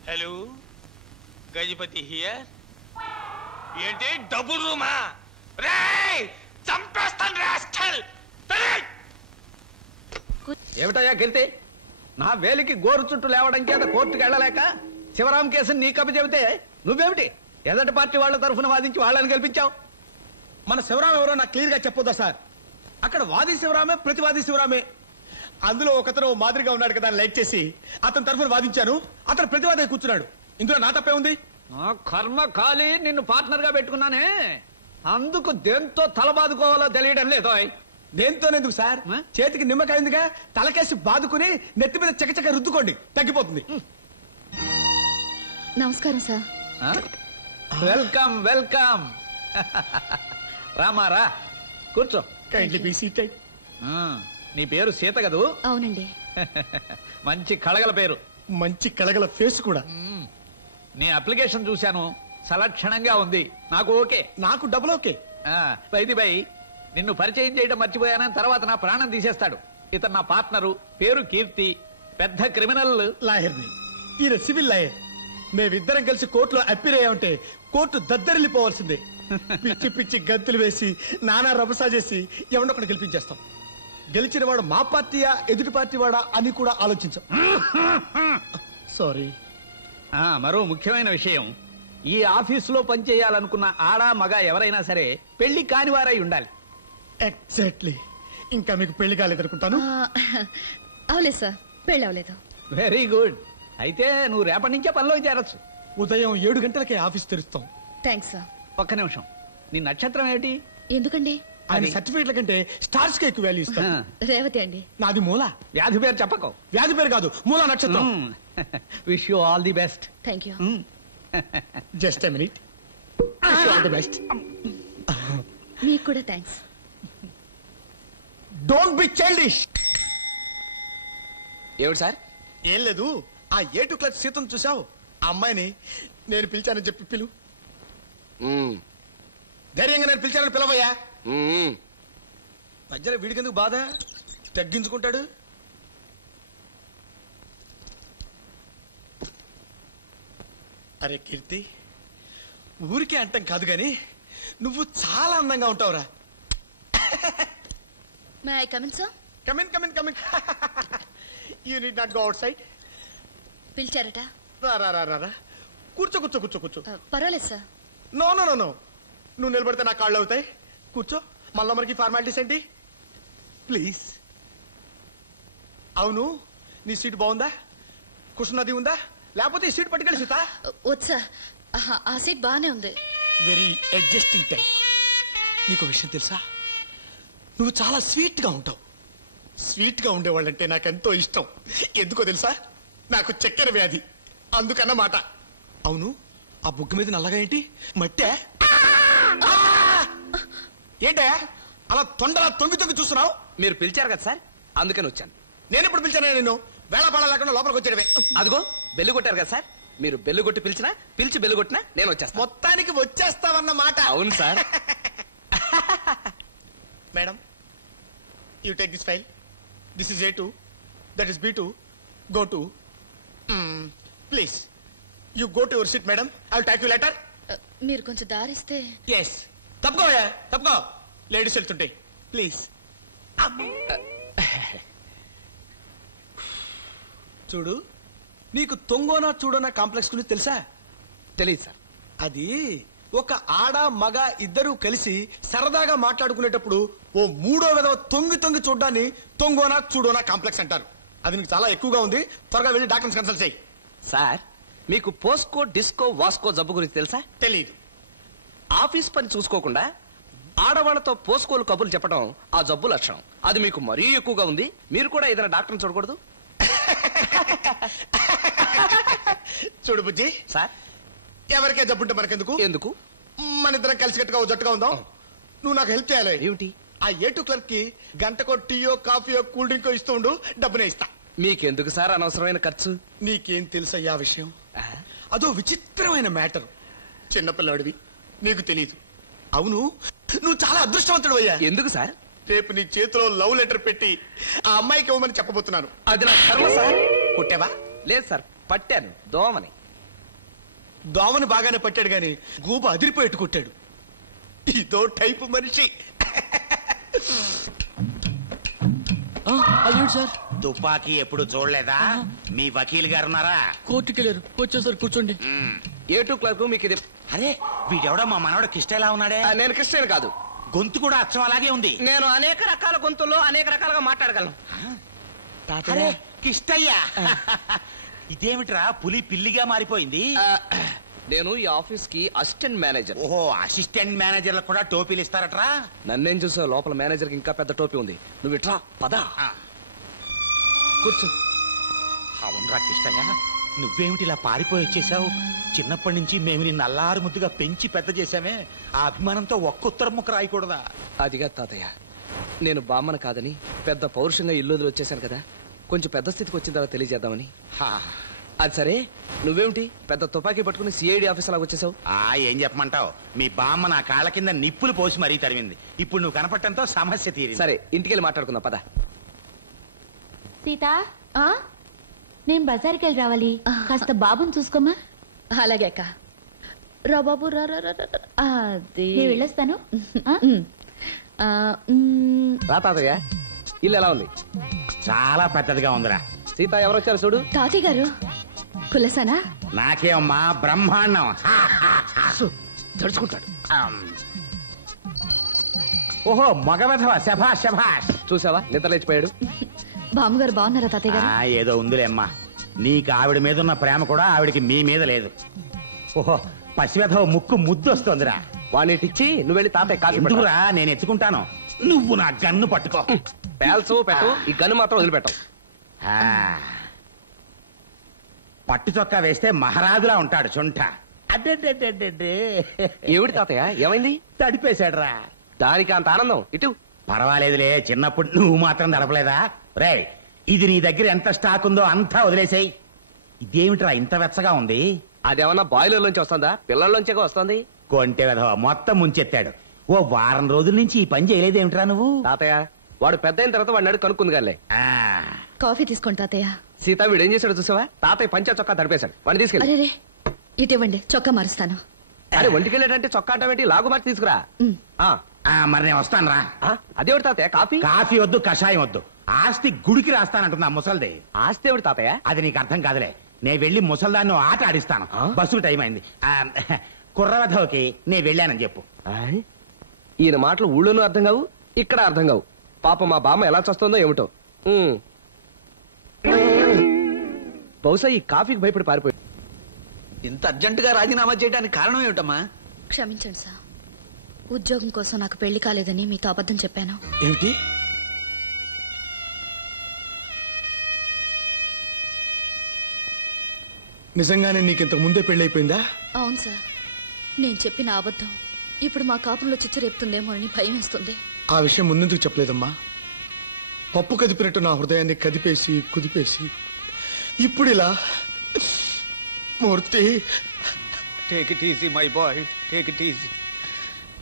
Hello, Gajapati here. ఏంటి డబుల్ రూమా? రేయ్, చంపేస్తాను రాస్కల్. ఏమిటయ్యా కీర్తి, నా వేలికి గోరు చుట్టూ లేవడం చేత కోర్టుకు వెళ్ళలేక శివరాం కేసుని నీ కప్ప చెబితే నువ్వేమిటి ఎదటి పార్టీ వాళ్ళ తరఫున వాదించి వాళ్ళని గెలిపించావు? మన శివరాం ఎవరో నాకు క్లియర్గా చెప్పొద్దా సార్? అక్కడ వాది శివరామే, ప్రతివాది శివరామే. అందులో ఒకతను మాదిరిగా ఉన్నాడు కదా అని లైక్ చేసి అతని తరఫున వాదించాను. అతను ప్రతివాది కూర్చున్నాడు. ఇందులో నా తప్పే ఉంది? కర్మ ఖాళీ, నిన్ను పార్ట్నర్గా పెట్టుకున్నానే, అందుకు దేంతో తలబాదుకోవాలో తెలియడం లేదో. దేంతోనేందుకు సార్? చేతికి నిమ్మకాయ ఉందిగా, తలకేసి బాదుకుని నెత్తి మీద చకచక రుద్దుకోండి, తగ్గిపోతుంది. నమస్కారం సార్. Welcome welcome. రామారా, కూర్చో. Kindly be seated. నీ పేరు సీత కదూ? అవునండి. మంచి కళగల పేరు, మంచి కళగల ఫేస్ కూడా. నీ అప్లికేషన్ చూశాను, సలక్షణంగా ఉంది. నాకు ఓకే. నాకు డబుల్ ఓకే. బై నిన్ను పరిచయం చేయడం మర్చిపోయానని తర్వాత నా ప్రాణం తీసేస్తాడు. ఇతను నా పార్ట్నరు, పేరు కీర్తి, పెద్ద క్రిమినల్ లాయర్ని. ఈయన సివిల్ లాయర్. మేమిద్దరం కలిసి కోర్టులో అప్పీర్ అయ్యామంటే కోర్టు దద్దరిల్లిపోవాల్సిందే. పిచ్చి పిచ్చి గంతులు వేసి నానా రభసా చేసి ఎవరినొకటి గెలిపించేస్తాం. గెలిచిన వాడు మా పార్టీయా ఎదుటి పార్టీ వాడా అని కూడా ఆలోచించాం. సారీ. మరో ముఖ్యమైన విషయం, ఈ ఆఫీసులో పనిచేయాలనుకున్న ఆడా మగ ఎవరైనా సరే పెళ్లి కానివారై ఉండాలి. ఎగ్జాక్ట్లీ. ఇంకా మీకు పెళ్లి కాలేదనుకుంటాను. అవలేదు సార్, పెళ్ళి అవలేదు. Very good. అయితే నువ్వు రేపటి నుంచే పనిలోకి చేరొచ్చు. ఉదయం 7 గంటలకే ఆఫీస్ తెరుస్తాం. Thanks sir. ఒక్క నిమిషం, నీ నక్షత్రం ఏమిటి? ఎందుకండి? ఆయన సర్టిఫికేట్ల కంటే స్టార్స్ కి ఎక్కువ వాల్యూ ఇస్తాం. రేవతి అండి. నాది మూల. వ్యాధి పేరు చెప్పకు. వ్యాధి పేరు కాదు, మూల నక్షత్రం. Wish you all the best. Thank you. Just a minute. Wish you all the best. మీకు కూడా థ్యాంక్స్. Don't be childish. ఏమిటి సార్? ఏం లేదు, ఆ A2 క్లర్క్ సీతను చూసావు? ఆ అమ్మాయిని నేను పిలిచానని చెప్పి పిలు. ధైర్యంగా నేను పిలిచానని పిలవయ్యా. మధ్యలో వీడికెందుకు బాధ? తగ్గించుకుంటాడు. అరే కీర్తి, ఊరికే అంటాం కాదు కానీ నువ్వు చాలా అందంగా ఉంటావురా. May I come in sir? Come in, come in, come in. You need not go outside. పిలిచారట? రా రా రా రా. కూర్చో కూర్చో కూర్చో కూర్చో. పర్వాలేదు sir. No no no no, నువ్వు నిలబడితే నా కాళ్ళు అవుతాయి. కూర్చో. మళ్ళీ మనకి ఫార్మాలిటీస్ ఏంటి? ప్లీజ్. అవును, నీ సీట్ బాగుందా? కుషన్ అది ఉందా? లేకపోతే ఈ సీట్ పట్టుకెళ్ళి సీత. వద్దు సార్, ఆ సీట్ బాగానే ఉంది. Very adjusting type. నీకు విషయం తెలుసా? నువ్వు చాలా స్వీట్గా ఉంటావు. స్వీట్గా ఉండేవాళ్ళంటే నాకు ఎంతో ఇష్టం. ఎందుకో తెలుసా? నాకు చక్కెర వ్యాధి, అందుకన్నమాట. అవును, ఆ బుగ్గ మీద నల్లగా ఏంటి? మట్టే? ఏంటే అలా తొండలా తొంగి తొంగి చూస్తున్నావు? మీరు పిలిచారు కదా సార్, అందుకని వచ్చాను. నేను ఎప్పుడు పిలిచాను? నేను వేళపాడ లేకుండా లోపలికి వచ్చేటవే. అదిగో బెల్లు కొట్టారు కదా సార్, మీరు బెల్లు కొట్టి పిలిచినా పిలిచి బెల్లు కొట్టినా నేను వచ్చేస్తాను. మొత్తానికి వచ్చేస్తావన్న మాట. అవును sir. Madam, you take this file. This is A2, that is B2. Go to please. You go to your seat madam. I will talk you later. మీరు కొంచెం దారిస్తే. ఎస్, తప్పుకోయా, తప్పుకో. లేడీస్ వెళ్తుంటే ప్లీజ్. చూడు, నీకు తొంగోనా చూడోనా కాంప్లెక్స్ గురించి తెలుసా? తెలియదు సార్. అది ఒక ఆడ మగ ఇద్దరూ కలిసి సరదాగా మాట్లాడుకునేటప్పుడు ఓ మూడో విధవ తొంగి తొంగి చూడ్డాన్ని తొంగోనా చూడోనా కాంప్లెక్స్ అంటారు. అది నీకు చాలా ఎక్కువగా ఉంది. త్వరగా వెళ్ళి డాక్టర్ని కన్సల్ట్ చేయి. సార్, మీకు పోస్కో డిస్కో వాస్కో జబ్బు గురించి తెలుసా? తెలీదు. ఆఫీస్ పని చూసుకోకుండా ఆడవాళ్లతో పోస్కోలు కబుర్లు చెప్పడం ఆ జబ్బు లక్షణం. అది మీకు మరీ ఎక్కువగా ఉంది. మీరు కూడా ఏదైనా డాక్టర్ని చూడకూడదు? చూడు బుజ్జి సార్, ఎవరికే జబ్బుంటే మనకెందుకు? ఎందుకు? మన ఇద్దరం కలిసి గట్టుగా జట్టుగా ఉందాం. నువ్వు నాకు హెల్ప్ చేయాలి. ఏమిటి? ఆ A2 క్లర్క్ కి గంటకో టీయో కాఫీయో కూల్ డ్రింకో ఇస్తూ ఉండు, డబ్బునే ఇస్తా. మీకెందుకు సార్ అనవసరమైన ఖర్చు? నీకేం తెలుసయ్యా విషయం? అదో విచిత్రమైన మ్యాటర్. చిన్నపిల్లాడివి, నీకు తెలీదు. అవును, నువ్వు చాలా అదృష్టవంతుడు అయ్యా. ఎందుకు సార్? రేపు నీ చేతిలో లవ్ లెటర్ పెట్టి ఆ అమ్మాయికి ఇవ్వమని చెప్పబోతున్నాను. అది నా కర్మ సార్. కొట్టావా? లేదు సార్, పట్టాను దోమని. దోమని బాగానే పట్టాడు గాని గూబ అదిరిపోయేట్టు కొట్టాడు. ఇదో టైపు మనిషి. అదేంటి సార్? తుపాకీ ఎప్పుడు చూడలేదా? మీ వకీల్ గారు ఉన్నారా? కోర్టుకి వెళ్ళారు. వచ్చేసారు, కూర్చోండి. A2 క్లర్క్ మీకు ఇది. అరే, వీడెవడో మా మనవడు కిష్టలా ఉన్నాడే. నేను క్రిస్టియన్ కాదు. గొంతు కూడా అచ్చం అలాగే ఉంది. నేను అనేక రకాల గొంతుల్లో అనేక రకాలుగా మాట్లాడగలను. అరే కిష్టయ్య, ఇదేమిట్రా పులి పిల్లిగా మారిపోయింది? నేను ఈ ఆఫీస్ కి అసిస్టెంట్ మేనేజర్. ఓహో, అసిస్టెంట్ మేనేజర్లకు కూడా టోపీలు ఇస్తారట్రా? నన్నేం చూసావు? లోపల మేనేజర్ కి ఇంకా పెద్ద టోపీ ఉంది. నువ్వు ఇట్రా, పద కూర్చో. అవునరా కిష్టయ్య, నువ్వేమిటి ఇలా పారిపోయి వచ్చేసావు? చిన్నప్పటి నుంచి మేము నిన్ను అల్లారు ముద్దుగా పెంచి పెద్ద చేశామే, ఆ అభిమానంతో ఒక్క ఉత్తరం ముక్క రాయకూడదా? అదిగా తాతయ్య, నేను బామ్మను కాదని పెద్ద పౌరుషంగా ఇల్లు వదిలి వచ్చేసాను కదా, కొంచెం పెద్ద స్థితికి వచ్చిన తర్వాత తెలియజేద్దామని. అది సరే, నువ్వేమిటి పెద్ద తుపాకీ పట్టుకుని సిఐడి ఆఫీస్ లాగా వచ్చేసావు? ఏం చెప్పమంటావు, మీ బామ్మ నా కాళ్ళ కింద నిప్పులు పోసి మరీ తరిమింది. ఇప్పుడు నువ్వు కనపడటంతో సమస్య తీరింది. సరే, ఇంటికెళ్ళి మాట్లాడుకుందాం పద. సీత, నేను బజార్కి వెళ్ళి రావాలి, కాస్త బాబుని చూసుకోమా. అలాగే అక్క. రా బాబు, రా రా రా. అది నేను వెళ్ళొస్తాను. రా తాతయ్య, ఇల్లు ఎలా ఉంది? చాలా పెద్దదిగా ఉందిరా. సీత, ఎవరు వచ్చారు చూడు. తాతయ్య గారు, కులసానా? నాకేమమ్మా బ్రహ్మాండం. తడుచుకుంటాడు. ఓహో, మగవధవ, శభాష్ శభాష్. చూసావా, నిద్ర లేచిపోయాడు. బామ్మగారు బాగున్నారా తాతయ్య గారు? ఏదో ఉందిలే అమ్మా, నీకు ఆవిడ మీద ఉన్న ప్రేమ కూడా ఆవిడికి మీ మీద లేదు. ఓహో, పసివెధవ ముక్కు ముద్దు వస్తుందిరా. వాడినిటిచ్చి నువ్వు వెళ్ళి తాతయ్య కాఫీ ఎందుకురా, నేను ఎత్తుకుంటాను. నువ్వు నా గన్ను పట్టుకో. పేల్చు పెట్టు, ఈ గన్ను మాత్రం వదిలిపెట్టవు. పట్టు చొక్కా వేస్తే మహారాజులా ఉంటాడు చుంట. ఏమిటి తాతయ్య, ఏమైంది? తడిపేశాడు రా. దానికి అంత ఆనందం? ఇటు పర్వాలేదులే, చిన్నప్పుడు నువ్వు మాత్రం తడపలేదా? రే, ఇది నీ దగ్గర ఎంత స్టాక్ ఉందో అంతా వదిలేసాయి. ఇదేమిట్రా ఇంత వెచ్చగా ఉంది? అదేమన్నా బాయిలర్ నుంచి వస్తుందా, పిల్లల్లోంచే వస్తుంది? కొంటె వెధవ మొత్తం ముంచెత్తాడు. ఓ వారం రోజుల నుంచి ఈ పని చేయలేదేమిట్రా నువ్వు? తాతయ్య, వాడు పెద్ద అయిన తర్వాత వాడిని కనుక్కుంది గాలే. కాఫీ తీసుకోండి తాతయ్య. సీత, వీడు ఏం చేశాడు చూసావా? తాతయ్య పంచా చొక్కా తడిపేశాడు. వాడిని తీసుకెళ్ళి. అరే, ఇటివ్వండి, చొక్కా మారుస్తాను. అరే, ఒంటికెళ్ళేటంటే చొక్కా అంటావేంటి? లాగు మార్చి తీసుకురా. మరి నేను వస్తాను రా. అదేవిడు తాతయ్య? కాఫీ కాఫీ వద్దు, కషాయం వద్దు. ఆస్తి గుడికి రాస్తానంటుంది ఆ ముసల్ది. ఆస్తి ఎవడు తాతయ్య? అది నీకు అర్థం కాదులే. నేను వెళ్ళి ముసల్దాన్ని ఆట ఆడిస్తాను. బస్సుకు టైం అయింది. కుర్రవధవకి నేను వెళ్ళానని చెప్పు. ఈయన మాటలు ఊళ్ళోనూ అర్థం కావు, ఇక్కడ అర్థం కావు. పాప మా బామ్మ ఎలా చస్తుందో ఏమిటో. బహుశా ఈ కాఫీకి భయపడి పారిపోయి. ఇంత అర్జెంటుగా రాజీనామా చేయడానికి కారణం ఏమిటమ్మా? క్షమించండి సార్, ఉద్యోగం కోసం నాకు పెళ్లి కాలేదని మీతో అబద్ధం చెప్పాను. ఏమిటి? నిజంగానే నీకు ఇంతకు ముందే పెళ్ళైపోయిందా? అవును సార్, నేను చెప్పిన అబద్ధం ఇప్పుడు మా కాపురంలో చిచ్చు రేపుతుందేమో అని భయం వేస్తుంది. ఆ విషయం ముందెందుకు చెప్పలేదమ్మా? పప్పు కదిపినట్టు నా హృదయాన్ని కదిపేసి కుదిపేసి ఇప్పుడు ఇలా. Murthy, take it easy my boy, take it easy.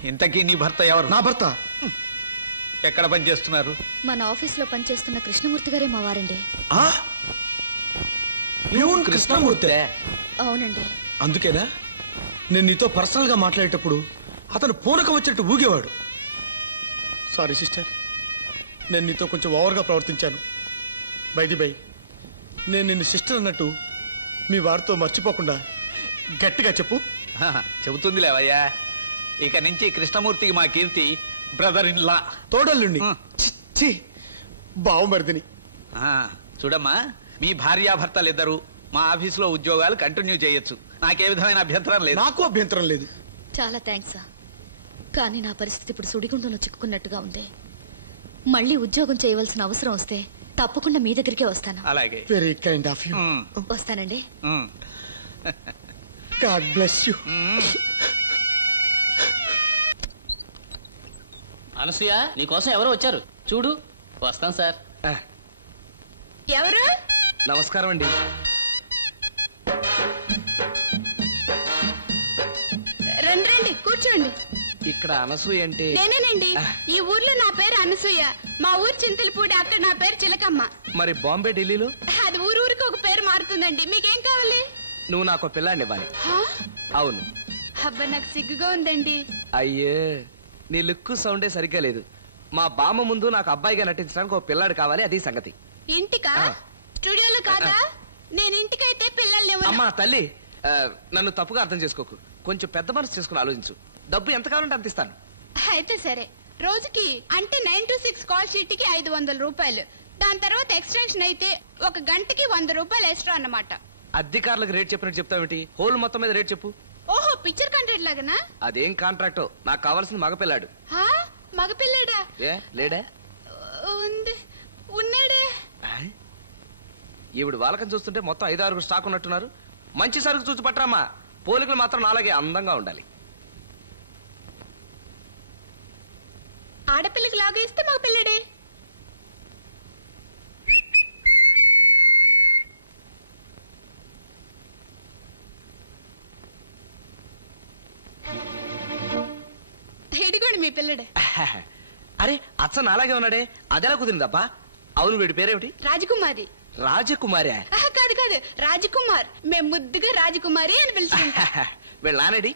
ఇంతకీ నీ భర్త ఎవరు? నా భర్త. ఎక్కడ పని చేస్తున్నారు? మన ఆఫీస్లో పనిచేస్తున్న కృష్ణమూర్తి గారే మా వారండి. కృష్ణమూర్తి? అవునండి. అందుకేనా నేను నీతో పర్సనల్గా మాట్లాడేటప్పుడు అతను పూనకం వచ్చినట్టు ఊగేవాడు. సారీ సిస్టర్, నేను నీతో కొంచెం ఓవర్గా ప్రవర్తించాను. బై నేను నిన్ను సిస్టర్ అన్నట్టు మీ వారితో మర్చిపోకుండా గట్టిగా చెప్పు. చెబుతుంది లేవయ్యా. ఇక నుంచి కృష్ణమూర్తికి మా కీర్తి బ్రదర్ ఇన్ లా, తోడల్లుండి. బావమరిదిని. చూడమ్మా, మీ భార్యాభర్తలు ఇద్దరు మా ఆఫీసులో ఉద్యోగాలు కంటిన్యూ చేయొచ్చు. నాకే విధమైన అభ్యంతరం లేదు. నాకు అభ్యంతరం లేదు. చాలా థ్యాంక్స్. కానీ నా పరిస్థితి ఇప్పుడు సుడిగుండంలో చిక్కుకున్నట్టుగా ఉంది. మళ్ళీ ఉద్యోగం చేయవలసిన అవసరం వస్తే తప్పకుండా మీ దగ్గరికే వస్తాను. అలాగే. Very kind of you. వస్తానండి. God bless you. అనసూయ, నీకోసం ఎవరో వచ్చారు చూడు. వస్తాను సార్. ఎవరు? నమస్కారం అండి. రండి కూర్చోండి. ఇక్కడ అనసూయ అంటే నేనేనండి. ఈ ఊర్లో నా పేరు అనసూయ. మా ఊరు చింతలపూడి, అక్కడ నా పేరు చిలకమ్మ. మరి బాంబే ఢిల్లీలో? అది ఊరికి ఒక పేరు మారుతుందండి. మీకేం కావాలి? నువ్వు నాకు పిల్లాడిని ఇవ్వాలి. అవును. అబ్బా, నాకు సిగ్గుగా ఉందండి. అయ్యే, నీ లుక్ సౌండే సరిగ్గా లేదు. మా బామ్మ ముందు నాకు అబ్బాయిగా నటించడానికి ఒక పిల్లాడు కావాలి, అది సంగతి. ఇంటికా? స్టూడియోలో కాదా? నేను ఇంటికైతే పిల్లల్ని అమ్మా తల్లి, నన్ను తప్పుగా అర్థం చేసుకోకు. కొంచెం పెద్ద మనసు చేసుకుని ఆలోచించు. డబ్బు ఎంత కావాలంటే అంత ఇస్తాను. అయితే సరే. రోజుకి అంటే 9 to 6 కాల్ షీట్ కి 500 రూపాయలు. దాని తర్వాత ఎక్స్టెన్షన్ అయితే ఒక గంటకి 100 రూపాయలు ఎక్స్ట్రా అన్నమాట. అద్దెకారులకు రేట్ చెప్పినట్టు చెప్తావేంటి? హోల్ మొత్తం మీద రేట్ చెప్పు. ఓహో, పిక్చర్ కాంట్రాక్ట్ లాగానా? అదేం కాంట్రాక్టో, నాకు కావాల్సింది మగపిల్లాడు. మగపిల్లాడా? ఏ లేడా? ఉన్నాడే. ఈవిడ వాళ్ళకం చూస్తుంటే మొత్తం 5-6 స్టాక్ ఉన్నట్టున్నారు. మంచి సరుకు చూసి పట్టరామ్మా. పోలికలు మాత్రం నాలాగే అందంగా ఉండాలి. ఆడపిల్లకి లాగా ఇస్తే మగపిల్లడే. ఇదిగోండి మీ పిల్లడే. అరే, అచ్చ నాలాగే ఉన్నాడే, అదెలా కుదిరిందబ్బా? అవును, వీడి పేరేమిటి? రాజకుమారి. రాజకుమారి? కాదు కాదు, రాజకుమార్. మేము ముద్దుగా రాజకుమారి అని పిలుచుకుంటాం. వీళ్ళ నానడి?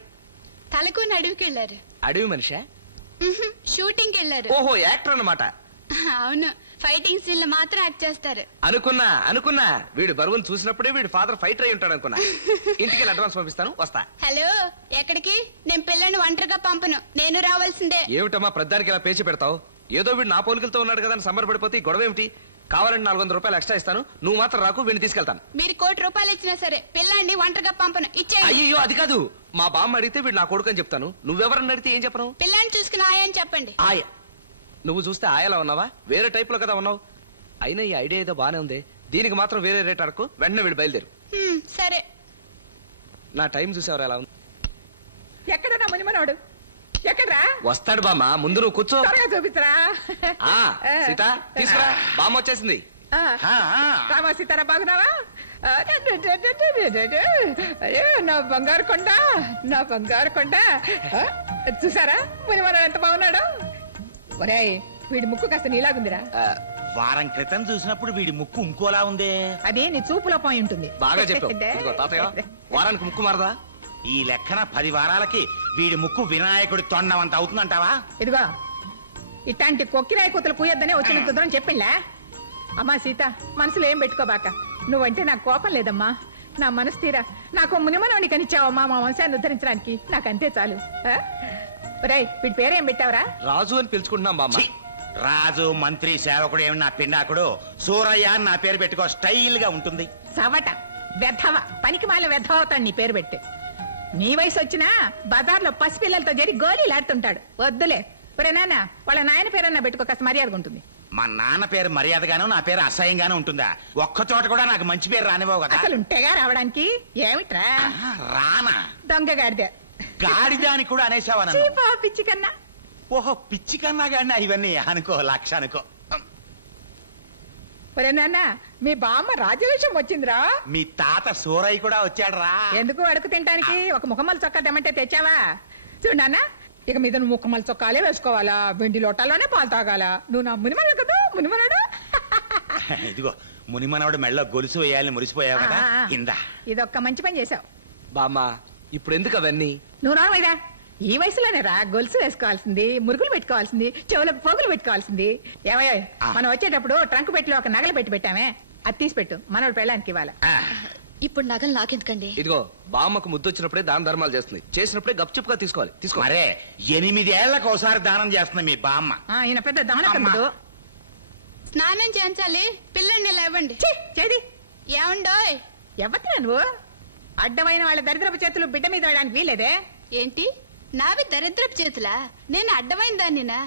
తలకొని అడవికి వెళ్ళారు. అడవి మనిషా? షూటింగ్ కి వెళ్ళారు. ఓహో, యాక్టర్ అన్నమాట. అవును, ఫైటింగ్ సీన్ లో మాత్రం యాక్ట్ చేస్తారు. అనుకున్నా వీడు బరువును చూసినప్పుడే వీడు ఫాదర్ ఫైటర్ అయి ఉంటాడు అనుకున్నా. ఇంటికి అడ్వాన్స్ పంపిస్తాను, వస్తా. హలో, ఎక్కడికి? నేను పిల్లని ఒంటరిగా పంపను, నేను రావాల్సిందే. ఏమిటమ్మా ప్రతిదానికి ఇలా పేచి పెడతావు? ఏదో వీడు నా పోలికలతో ఉన్నాడు కదా అని సంబరపడిపోతే గొడవ ఏమిటి? కావాలంటే 400 రూపాయలు ఎక్స్ట్రా ఇస్తాను, నువ్వు మాత్రం రాకు, వీడిని తీసుకెళ్తాను. మీరు 1 కోటి రూపాయలు ఇచ్చినా సరే పిల్లాన్ని ఒంటరిగా పంపను. ఇచ్చేయండి. అయ్యో, అది కాదు. మా బామ్మ అడిగితే వీడు నా కొడుకు అని చెప్తాను. నువ్వెవరని అడిగితే ఏం చెప్పను? పిల్లాన్ని చూసుకుని ఆయని చెప్పండి. ఆయ? నువ్వు చూస్తే ఆయలా ఉన్నావా? వేరే టైప్ లో కదా ఉన్నావు. అయినా ఈ ఐడియా ఏదో బానే ఉంది. దీనికి మాత్రం వేరే రేట్ అడకు, వెంటనే వీడు బయలుదేరు. సరే. నా టైం చూసేవారు ఎలా ఉంది? ఎక్కడన్నా మునిమనోడు? ఎక్కడ్రా? వస్తాడు బామ్మ, ముందు నువ్వు కూర్చో. త్వరగా చూపించరా. సీత, తీసుకురా, బామ్మ వచ్చేసింది. రామా, సీతారా, బాగున్నావా? నా బంగారు కొండ, నా బంగారు కొండ. చూసారా మునిమనోడు ఎంత బాగున్నాడు? ఒరేయ్, వీడి ముక్కు కాస్త నీలాగుందిరా. వారం క్రితం చూసినప్పుడు వీడి ముక్కు ఇంకోలా ఉంది. అదే నీ చూపులో పోయి ఉంటుంది. బాగా చెప్పావు. ఇదిగో తాతయ్య, వారానికి ముక్కు మారదా? ఈ లెక్కన 10 వారాలకి వీడి ముక్కు వినాయకుడి తొండమంత అవుతుందంటావా? ఇదిగో, ఇట్లాంటి కొక్కిరాయి కూతులు పూయొద్దనే వచ్చిన కుదరని చెప్పిండ్లా. అమ్మా సీత, మనసులో ఏం పెట్టుకోబాక. నువ్వంటే నాకు కోపం లేదమ్మా. నా మనసు తీరా నాకు మునిమనోని కనిచ్చావమ్మా మా వంశాన్ని ఉద్ధరించడానికి. నాకు అంతే చాలు. ఒరేయ్, వీడి పేరేం పెట్టావురా? రాజు అని పిలుచుకుంటున్నాం బామ్మ. రాజు, మంత్రి, సేవకుడు ఏమి నా పిండాకుడు. సూరయ్య అని నా పేరు పెట్టుకో, స్టైల్ గా ఉంటుంది. సవట వెధవ, పనికి మాల వెధవ అవుతాడు నీ పేరు పెట్టి. నీ వయసు వచ్చినా బజార్లో పసిపిల్లలతో చేరి గోళీలాడుతుంటాడు. వద్దులే. ఒరే నాన్న, వాళ్ళ నాయన పేరన్నా పెట్టుకో, కాస్త మర్యాదగా ఉంటుంది. మా నాన్న పేరు మర్యాదగాను, నా పేరు అసహ్యంగాను ఉంటుందా? ఒక్క చోట కూడా నాకు మంచి పేరు రానివ్వవు కదా. అసలు ఉంటేగా రావడానికి. ఏమిట్రా రానా? దొంగ గాడిద. గాడిదాని కూడా అనేసావా? పిచ్చి కన్నా. ఓహో, పిచ్చి కన్నా గాడినా ఇవన్నీ అనుకో, లక్ష అనుకో. ఒరే నాన్న, మీ బామ్మ రాజవేషం వచ్చిందిరా. మీ తాత సూరయ్య కూడా వచ్చాడు రా. ఎందుకు అడుగు తినడానికి? ఒక ముఖమల్ చొక్కా తెమ్మంటే తెచ్చావా? చూడు నాన్న, ఇక మీద నువ్వు ముఖమల్ చొక్కాలే వేసుకోవాలా, వెండి లోటాల్లోనే పాలు తాగాలా. నువ్వు నా మునిమనుడు కదా. మునిమనుడు. ఇదిగో, మునిమనవుడు మెళ్ళ గొలుసు వేయాలని మురిసిపోయావు కదా, ఇందా. ఇదొక్క మంచి పని చేసావు బామ్మ. ఇప్పుడు ఎందుకు అవన్నీ? నువ్వు రావైదా ఈ వయసులోనే రా గొలుసు వేసుకోవాల్సింది, మురుగులు పెట్టుకోవాల్సింది, చెవులకు పోగులు పెట్టుకోవాల్సింది. ఏమయ్యో మనం వచ్చేటప్పుడు ట్రంక్ పెట్టిలో ఒక నగలు పెట్టామే, అది తీసి పెట్టు, మనోడు పెళ్ళానికి ఇవ్వాలి. ఇప్పుడు నగలు నాకెందుకండి? ఇదిగో బామ్మకు ముద్దు వచ్చినప్పుడే దాన ధర్మాలు చేస్తుంది, చేసినప్పుడే గప్చుప్గా తీసుకోవాలి. తీసుకో. మరే 8 ఏళ్లకు ఒకసారి దానం చేస్తుంది మీ బామ్మ. ఈయన పెద్ద దానకమ్ముడు. స్నానం చేయించాలి, పిల్లల్ని లేవండి. చేది ఏమండోయ్? ఎవరినా నువ్వు? అడ్డమైన వాళ్ళ దరిద్రపు చేతులు బిడ్డ మీద వేయడానికి వీలేదే. ఏంటి నావి దరిద్రపు చేతులా? నేను అడ్డమైన దాన్నినా?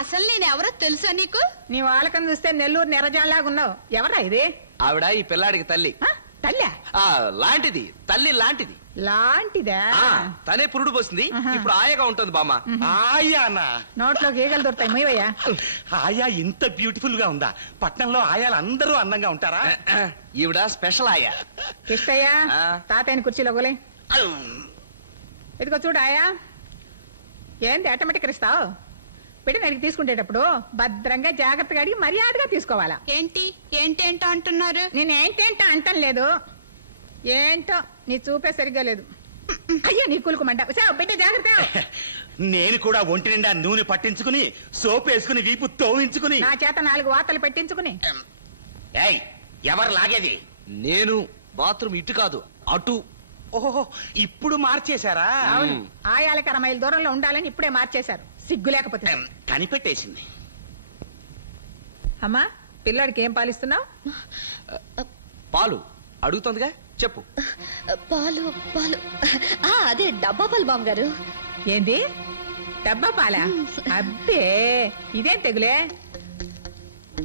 అసలు నేను ఎవరో తెలుసా నీకు? నీ వాళ్ళకని చూస్తే నెల్లూరు నెరజాలాగా ఉన్నావు. ఎవరా ఇది? ఆవిడ ఈ పిల్లాడికి తల్లి. తల్లి లాంటిది, తల్లి లాంటిది. లాంటిదా? తనే పురుడు పోసింది, ఇప్పుడు ఆయాగా ఉంటుంది బామ్మ. ఆయానా? నోట్లోకి ఈగలు దొరుకుతాయి మొయ్యా. ఆయా ఇంత బ్యూటిఫుల్ గా ఉందా? పట్నంలో ఆయాలు అందరూ అందంగా ఉంటారా? ఈవిడ స్పెషల్ ఆయా. కిష్టయ్యా తాతయ్యని కుర్చీలో గోలే. ఇదిగో చూడు ఆయా, ఏంది ఆటోమేటిక్ ఇస్తావు? బిడ్డని అడిగి తీసుకునేటప్పుడు భద్రంగా జాగ్రత్తగా అడిగి మర్యాదగా తీసుకోవాలా. ఏంటి ఏంటేంటో అంటున్నారు? నేను ఏంటేంటో అంటం లేదు, ఏంటో నీ చూపే సరిగ్గా లేదు. అయ్యో నీ కులుకుమంట. బిడ్డ జాగ్రత్త. నేను కూడా ఒంటి నిండా నూనె పట్టించుకుని సోపు వేసుకుని వీపు తోవించుకుని నా చేత 4 వాతలు పెట్టించుకుని. ఎవరు లాగేది? నేను. బాత్రూమ్ ఇటు కాదు అటు. ఓహో ఇప్పుడు మార్చేశారా? అవును, ఆయాలకి 60 మైళ్ళ దూరంలో ఉండాలని ఇప్పుడే మార్చేశారు, సిగ్గు లేకపోతే. కనిపెట్టేసింది. అమ్మా పిల్లాడికి ఏం పాలిస్తున్నావు? పాలు అడుగుతుందిగా, చెప్పు. పాలు పాలు అదే డబ్బా పాలు బామ్మగారు. ఏంది డబ్బా పాలా? అబ్బే ఇదేం తెగులే.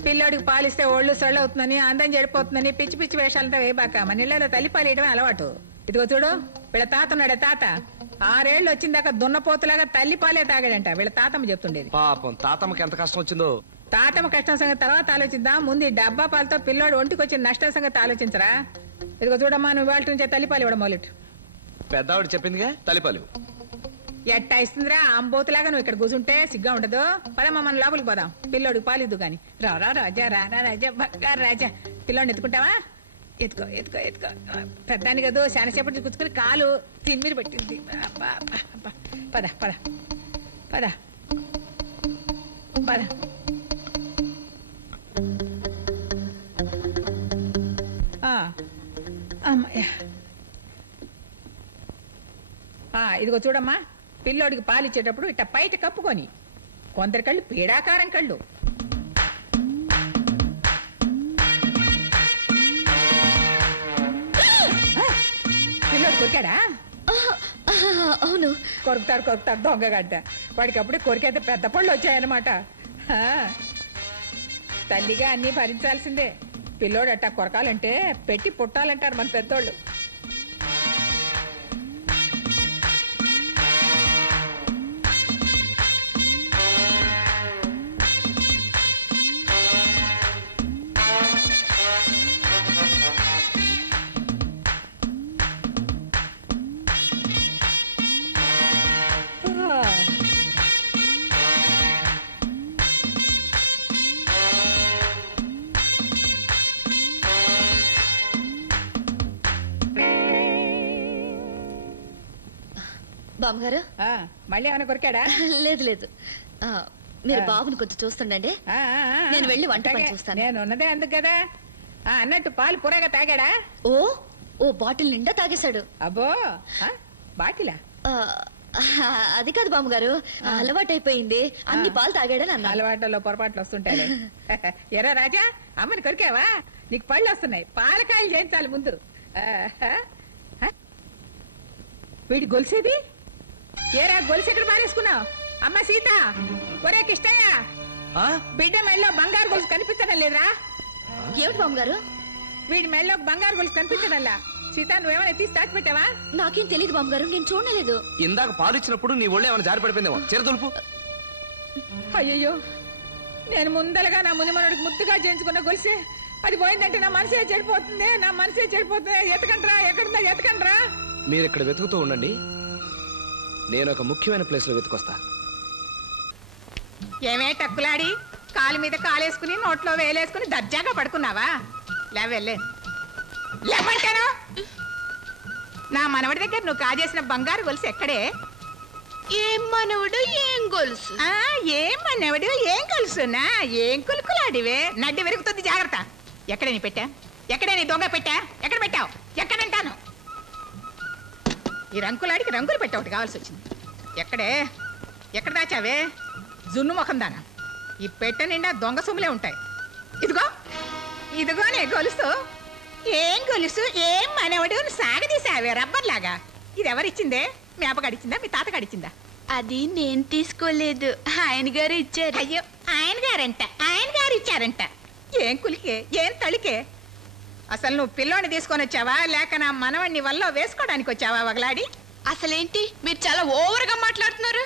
పిల్లోడికి పాలిస్తే ఒళ్ళు సొళ్ళు అవుతుందని, అందం చెడిపోతుందని పిచ్చి పిచ్చి వేషాలతో వేయబాక. మన ఇళ్ళలో తల్లిపాలు వేయడమే అలవాటు. ఇదిగో చూడు, వీళ్ళ తాత ఉన్నాడే, తాత 6 ఏళ్ళు వచ్చిందాక దున్నపోతులాగా తల్లిపాలే తాగాడంట. వీళ్ళ తాతమ్మ చెప్తుండేది. పాపం తాతమ్మకి ఎంత కష్టం వచ్చిందో. తాతమ్మ కష్టం సంగతి తర్వాత ఆలోచిద్దాం, ముందు డబ్బా పాలతో పిల్లోడు ఒంటికి వచ్చిన నష్టం సంగతి ఆలోచించరా. ఇదిగో చూడమ్మా, నువ్వు వాళ్ళ నుంచే తల్లిపాలు ఇవ్వడం మొదలెట్టు. పెద్దవాడు చెప్పిందిగా తల్లిపాలు. ఎట్టా ఇస్తుందిరా అంబోతులాగా నువ్వు ఇక్కడ కూర్చుంటే సిగ్గా ఉండదు. పదమ్మా మనం లోపలికి పోదాం, పిల్లోడికి పాలిద్దు కానీ. రారా రాజా, రారా రాజా, బంగారు రాజా. పిల్లోడిని ఎత్తుకుంటావా? ఎత్తుకో ఎత్తుకో ఎత్తుకో. పెద్దాన్ని కదా శానసేపటి కూర్చుకుని కాలు తిమ్మిరి పట్టింది. పద పద పద పద. అమ్మయ్యా. ఇదిగో చూడమ్మా, పిల్లోడికి పాలు ఇచ్చేటప్పుడు ఇట్ట బయట కప్పుకొని. కొందరి కళ్ళు పీడాకారం కళ్ళు. పిల్లోడు కొరికాడా? అవును, కొరుకుతాడు కొరుకుతాడు దొంగగడ్డ. వాడికి అప్పుడే కొరికైతే పెద్ద పళ్ళు వచ్చాయన్నమాట. తల్లిగా అన్నీ భరించాల్సిందే. పిల్లోడు అట్టా కొరకాలంటే పెట్టి పుట్టాలంటారు మన పెద్దోళ్ళు. బామ్మగారు మళ్ళీ ఏమైనా కొరికాడా? లేదు లేదు, మీరు బాబుని కొంచెం చూస్తుండండి, నేను వెళ్ళి వంట పని చూస్తాను. నేను ఉన్నదే అందుకు కదా. అన్నట్టు పాలు పురాగా తాగాడా? ఓ ఓ బాటిల్ నిండా తాగేశాడు. అబ్బో బాటిలా? అది కాదు బామ్మగారు, అలవాటైపోయింది. అన్ని పాలు తాగాడని అన్న. అలవాట్లలో పొరపాట్లు వస్తుంటాయి. ఎరా రాజా, అమ్మని కొరికావా? నీకు పళ్ళు వస్తున్నాయి, పాలకాయలు చేయించాలి ముందు. వీడి గొలిసేది ఏరా? గొలుసు ఎక్కడ మారేసుకున్నావు? అమ్మ సీత, ఒరే కిష్టయ్య, బిడ్డ మెళ్ళలో బంగారు గొలుసు కనిపించడం లేదురా? ఏమిటి బామ్మగారు? వీడి మెళ్ళలో బంగారు గొలుసు కనిపించడంలా. సీత, నువ్వేమైనా తీసి దాచిపెట్టావా? నాకేం తెలియదు బామ్మగారు, నేను చూడలేదు. ఇందాక పాలు ఇచ్చినప్పుడు నీ ఒళ్ళు ఏమైనా జారి పడిపోయిందేమో. చిరదులుపు. అయ్యయ్యో, నేను ముందలగా నా మునిమనుడికి ముద్దుగా చేయించుకున్న గొలుసే అది పోయిందంటే నా మనసే చెడిపోతుంది, నా మనసే చెడిపోతుంది. ఎతకండ్రా, ఎక్కడుందా ఎతకండ్రా. మీరు ఇక్కడ వెతుకుతూ ఉండండి, నేను ఒక ముఖ్యమైన ప్లేస్ లో వెతుకొస్తా. ఏమే టక్కులాడి, కాలు మీద కాలేసుకుని నోట్లో వేలేసుకుని దర్జాగా పడుకున్నావా? లేవెళ్ళే లేమంటాను. నా మనవడి దగ్గర నువ్వు కాజేసిన బంగారు గొలుసు ఎక్కడే? ఏం మనవడు ఏం గొలుసు? ఏం మనవడు ఏం గొలుసునా? ఏం కులుకులాడివే? నడ్డి విరుగుతుంది, జాగ్రత్త. ఎక్కడే నీ పెట్టా? ఎక్కడే నీ దొంగ పెట్టా? ఎక్కడ పెట్టావు? ఎక్కడంటాను? ఈ రంకులాడికి రంగులు పెట్టా ఒకటి కావాల్సి వచ్చింది. ఎక్కడే? ఎక్కడ దాచావే? జున్ను ముఖం దానా? ఈ పెట్ట నిండా దొంగ సొమ్ములే ఉంటాయి. ఇదిగో ఇదిగోనే గొలుసు. ఏం గొలుసు ఏం మనవడు సాగదీసావే రబ్బర్లాగా. ఇది ఎవరిచ్చిందే? మీ అప్పగడిచ్చిందా, మీ తాత గడిచిందా? అది నేను తీసుకోలేదు, ఆయన గారు ఇచ్చారు. అయ్యో, ఆయన గారు ఇచ్చారంట. ఏం కులికే, ఏం తళికే? అసలు నువ్వు పిల్లోని తీసుకొని వచ్చావా, లేక నా మనవణ్ణి వల్ల వేసుకోవడానికి వచ్చావా వగలాడి? అసలేంటి మీరు చాలా ఓవర్గా మాట్లాడుతున్నారు?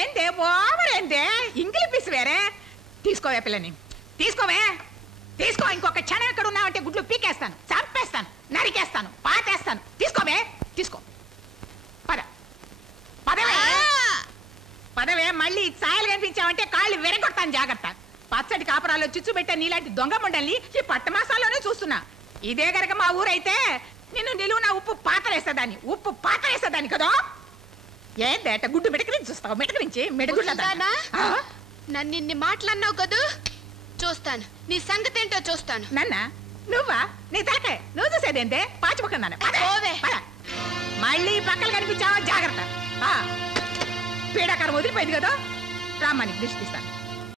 ఏందే ఓవర్? ఏందే ఇంగిలి పీసు వేరే? తీసుకోవే పిల్లని, తీసుకోవే, తీసుకో. ఇంకొక క్షణం ఎక్కడ ఉన్నావంటే గుడ్లు పీకేస్తాను, చంపేస్తాను, నరికేస్తాను, పాతేస్తాను. తీసుకోవే, తీసుకో. పద పదవే, పదవే. మళ్ళీ ఛాయలు కనిపించావంటే కాళ్ళు విరగొడతాను, జాగ్రత్త. పచ్చడి కాపురాల్లో చిచ్చు పెట్టే నీలాంటి దొంగ ముండల్ని ఈ పట్టమాసాల్లోనే చూస్తున్నా. ఇదే గనక మా ఊరైతే నిన్ను నిలువున ఉప్పు పాతరేసేదాన్ని, ఉప్పు పాతరేసేదాన్ని కదా. ఏందేట గుడ్డు మిడకరించి చూస్తావు? మిడకరించి మిడగుడ్లదానా? నన్ను ఇన్ని మాటలన్నావు కదూ, చూస్తాను నీ సంగతి ఏంటో చూస్తాను. నన్న నువ్వా? నీ తలకే నువ్వు చూసేదేంటే? పాచిపోకున్నాను. మళ్ళీ పక్కలు కనిపించావా, జాగ్రత్త. పీడాకారం వదిలిపోయింది కదా. రామ్మా, నీకు దృష్టి తీస్తాను.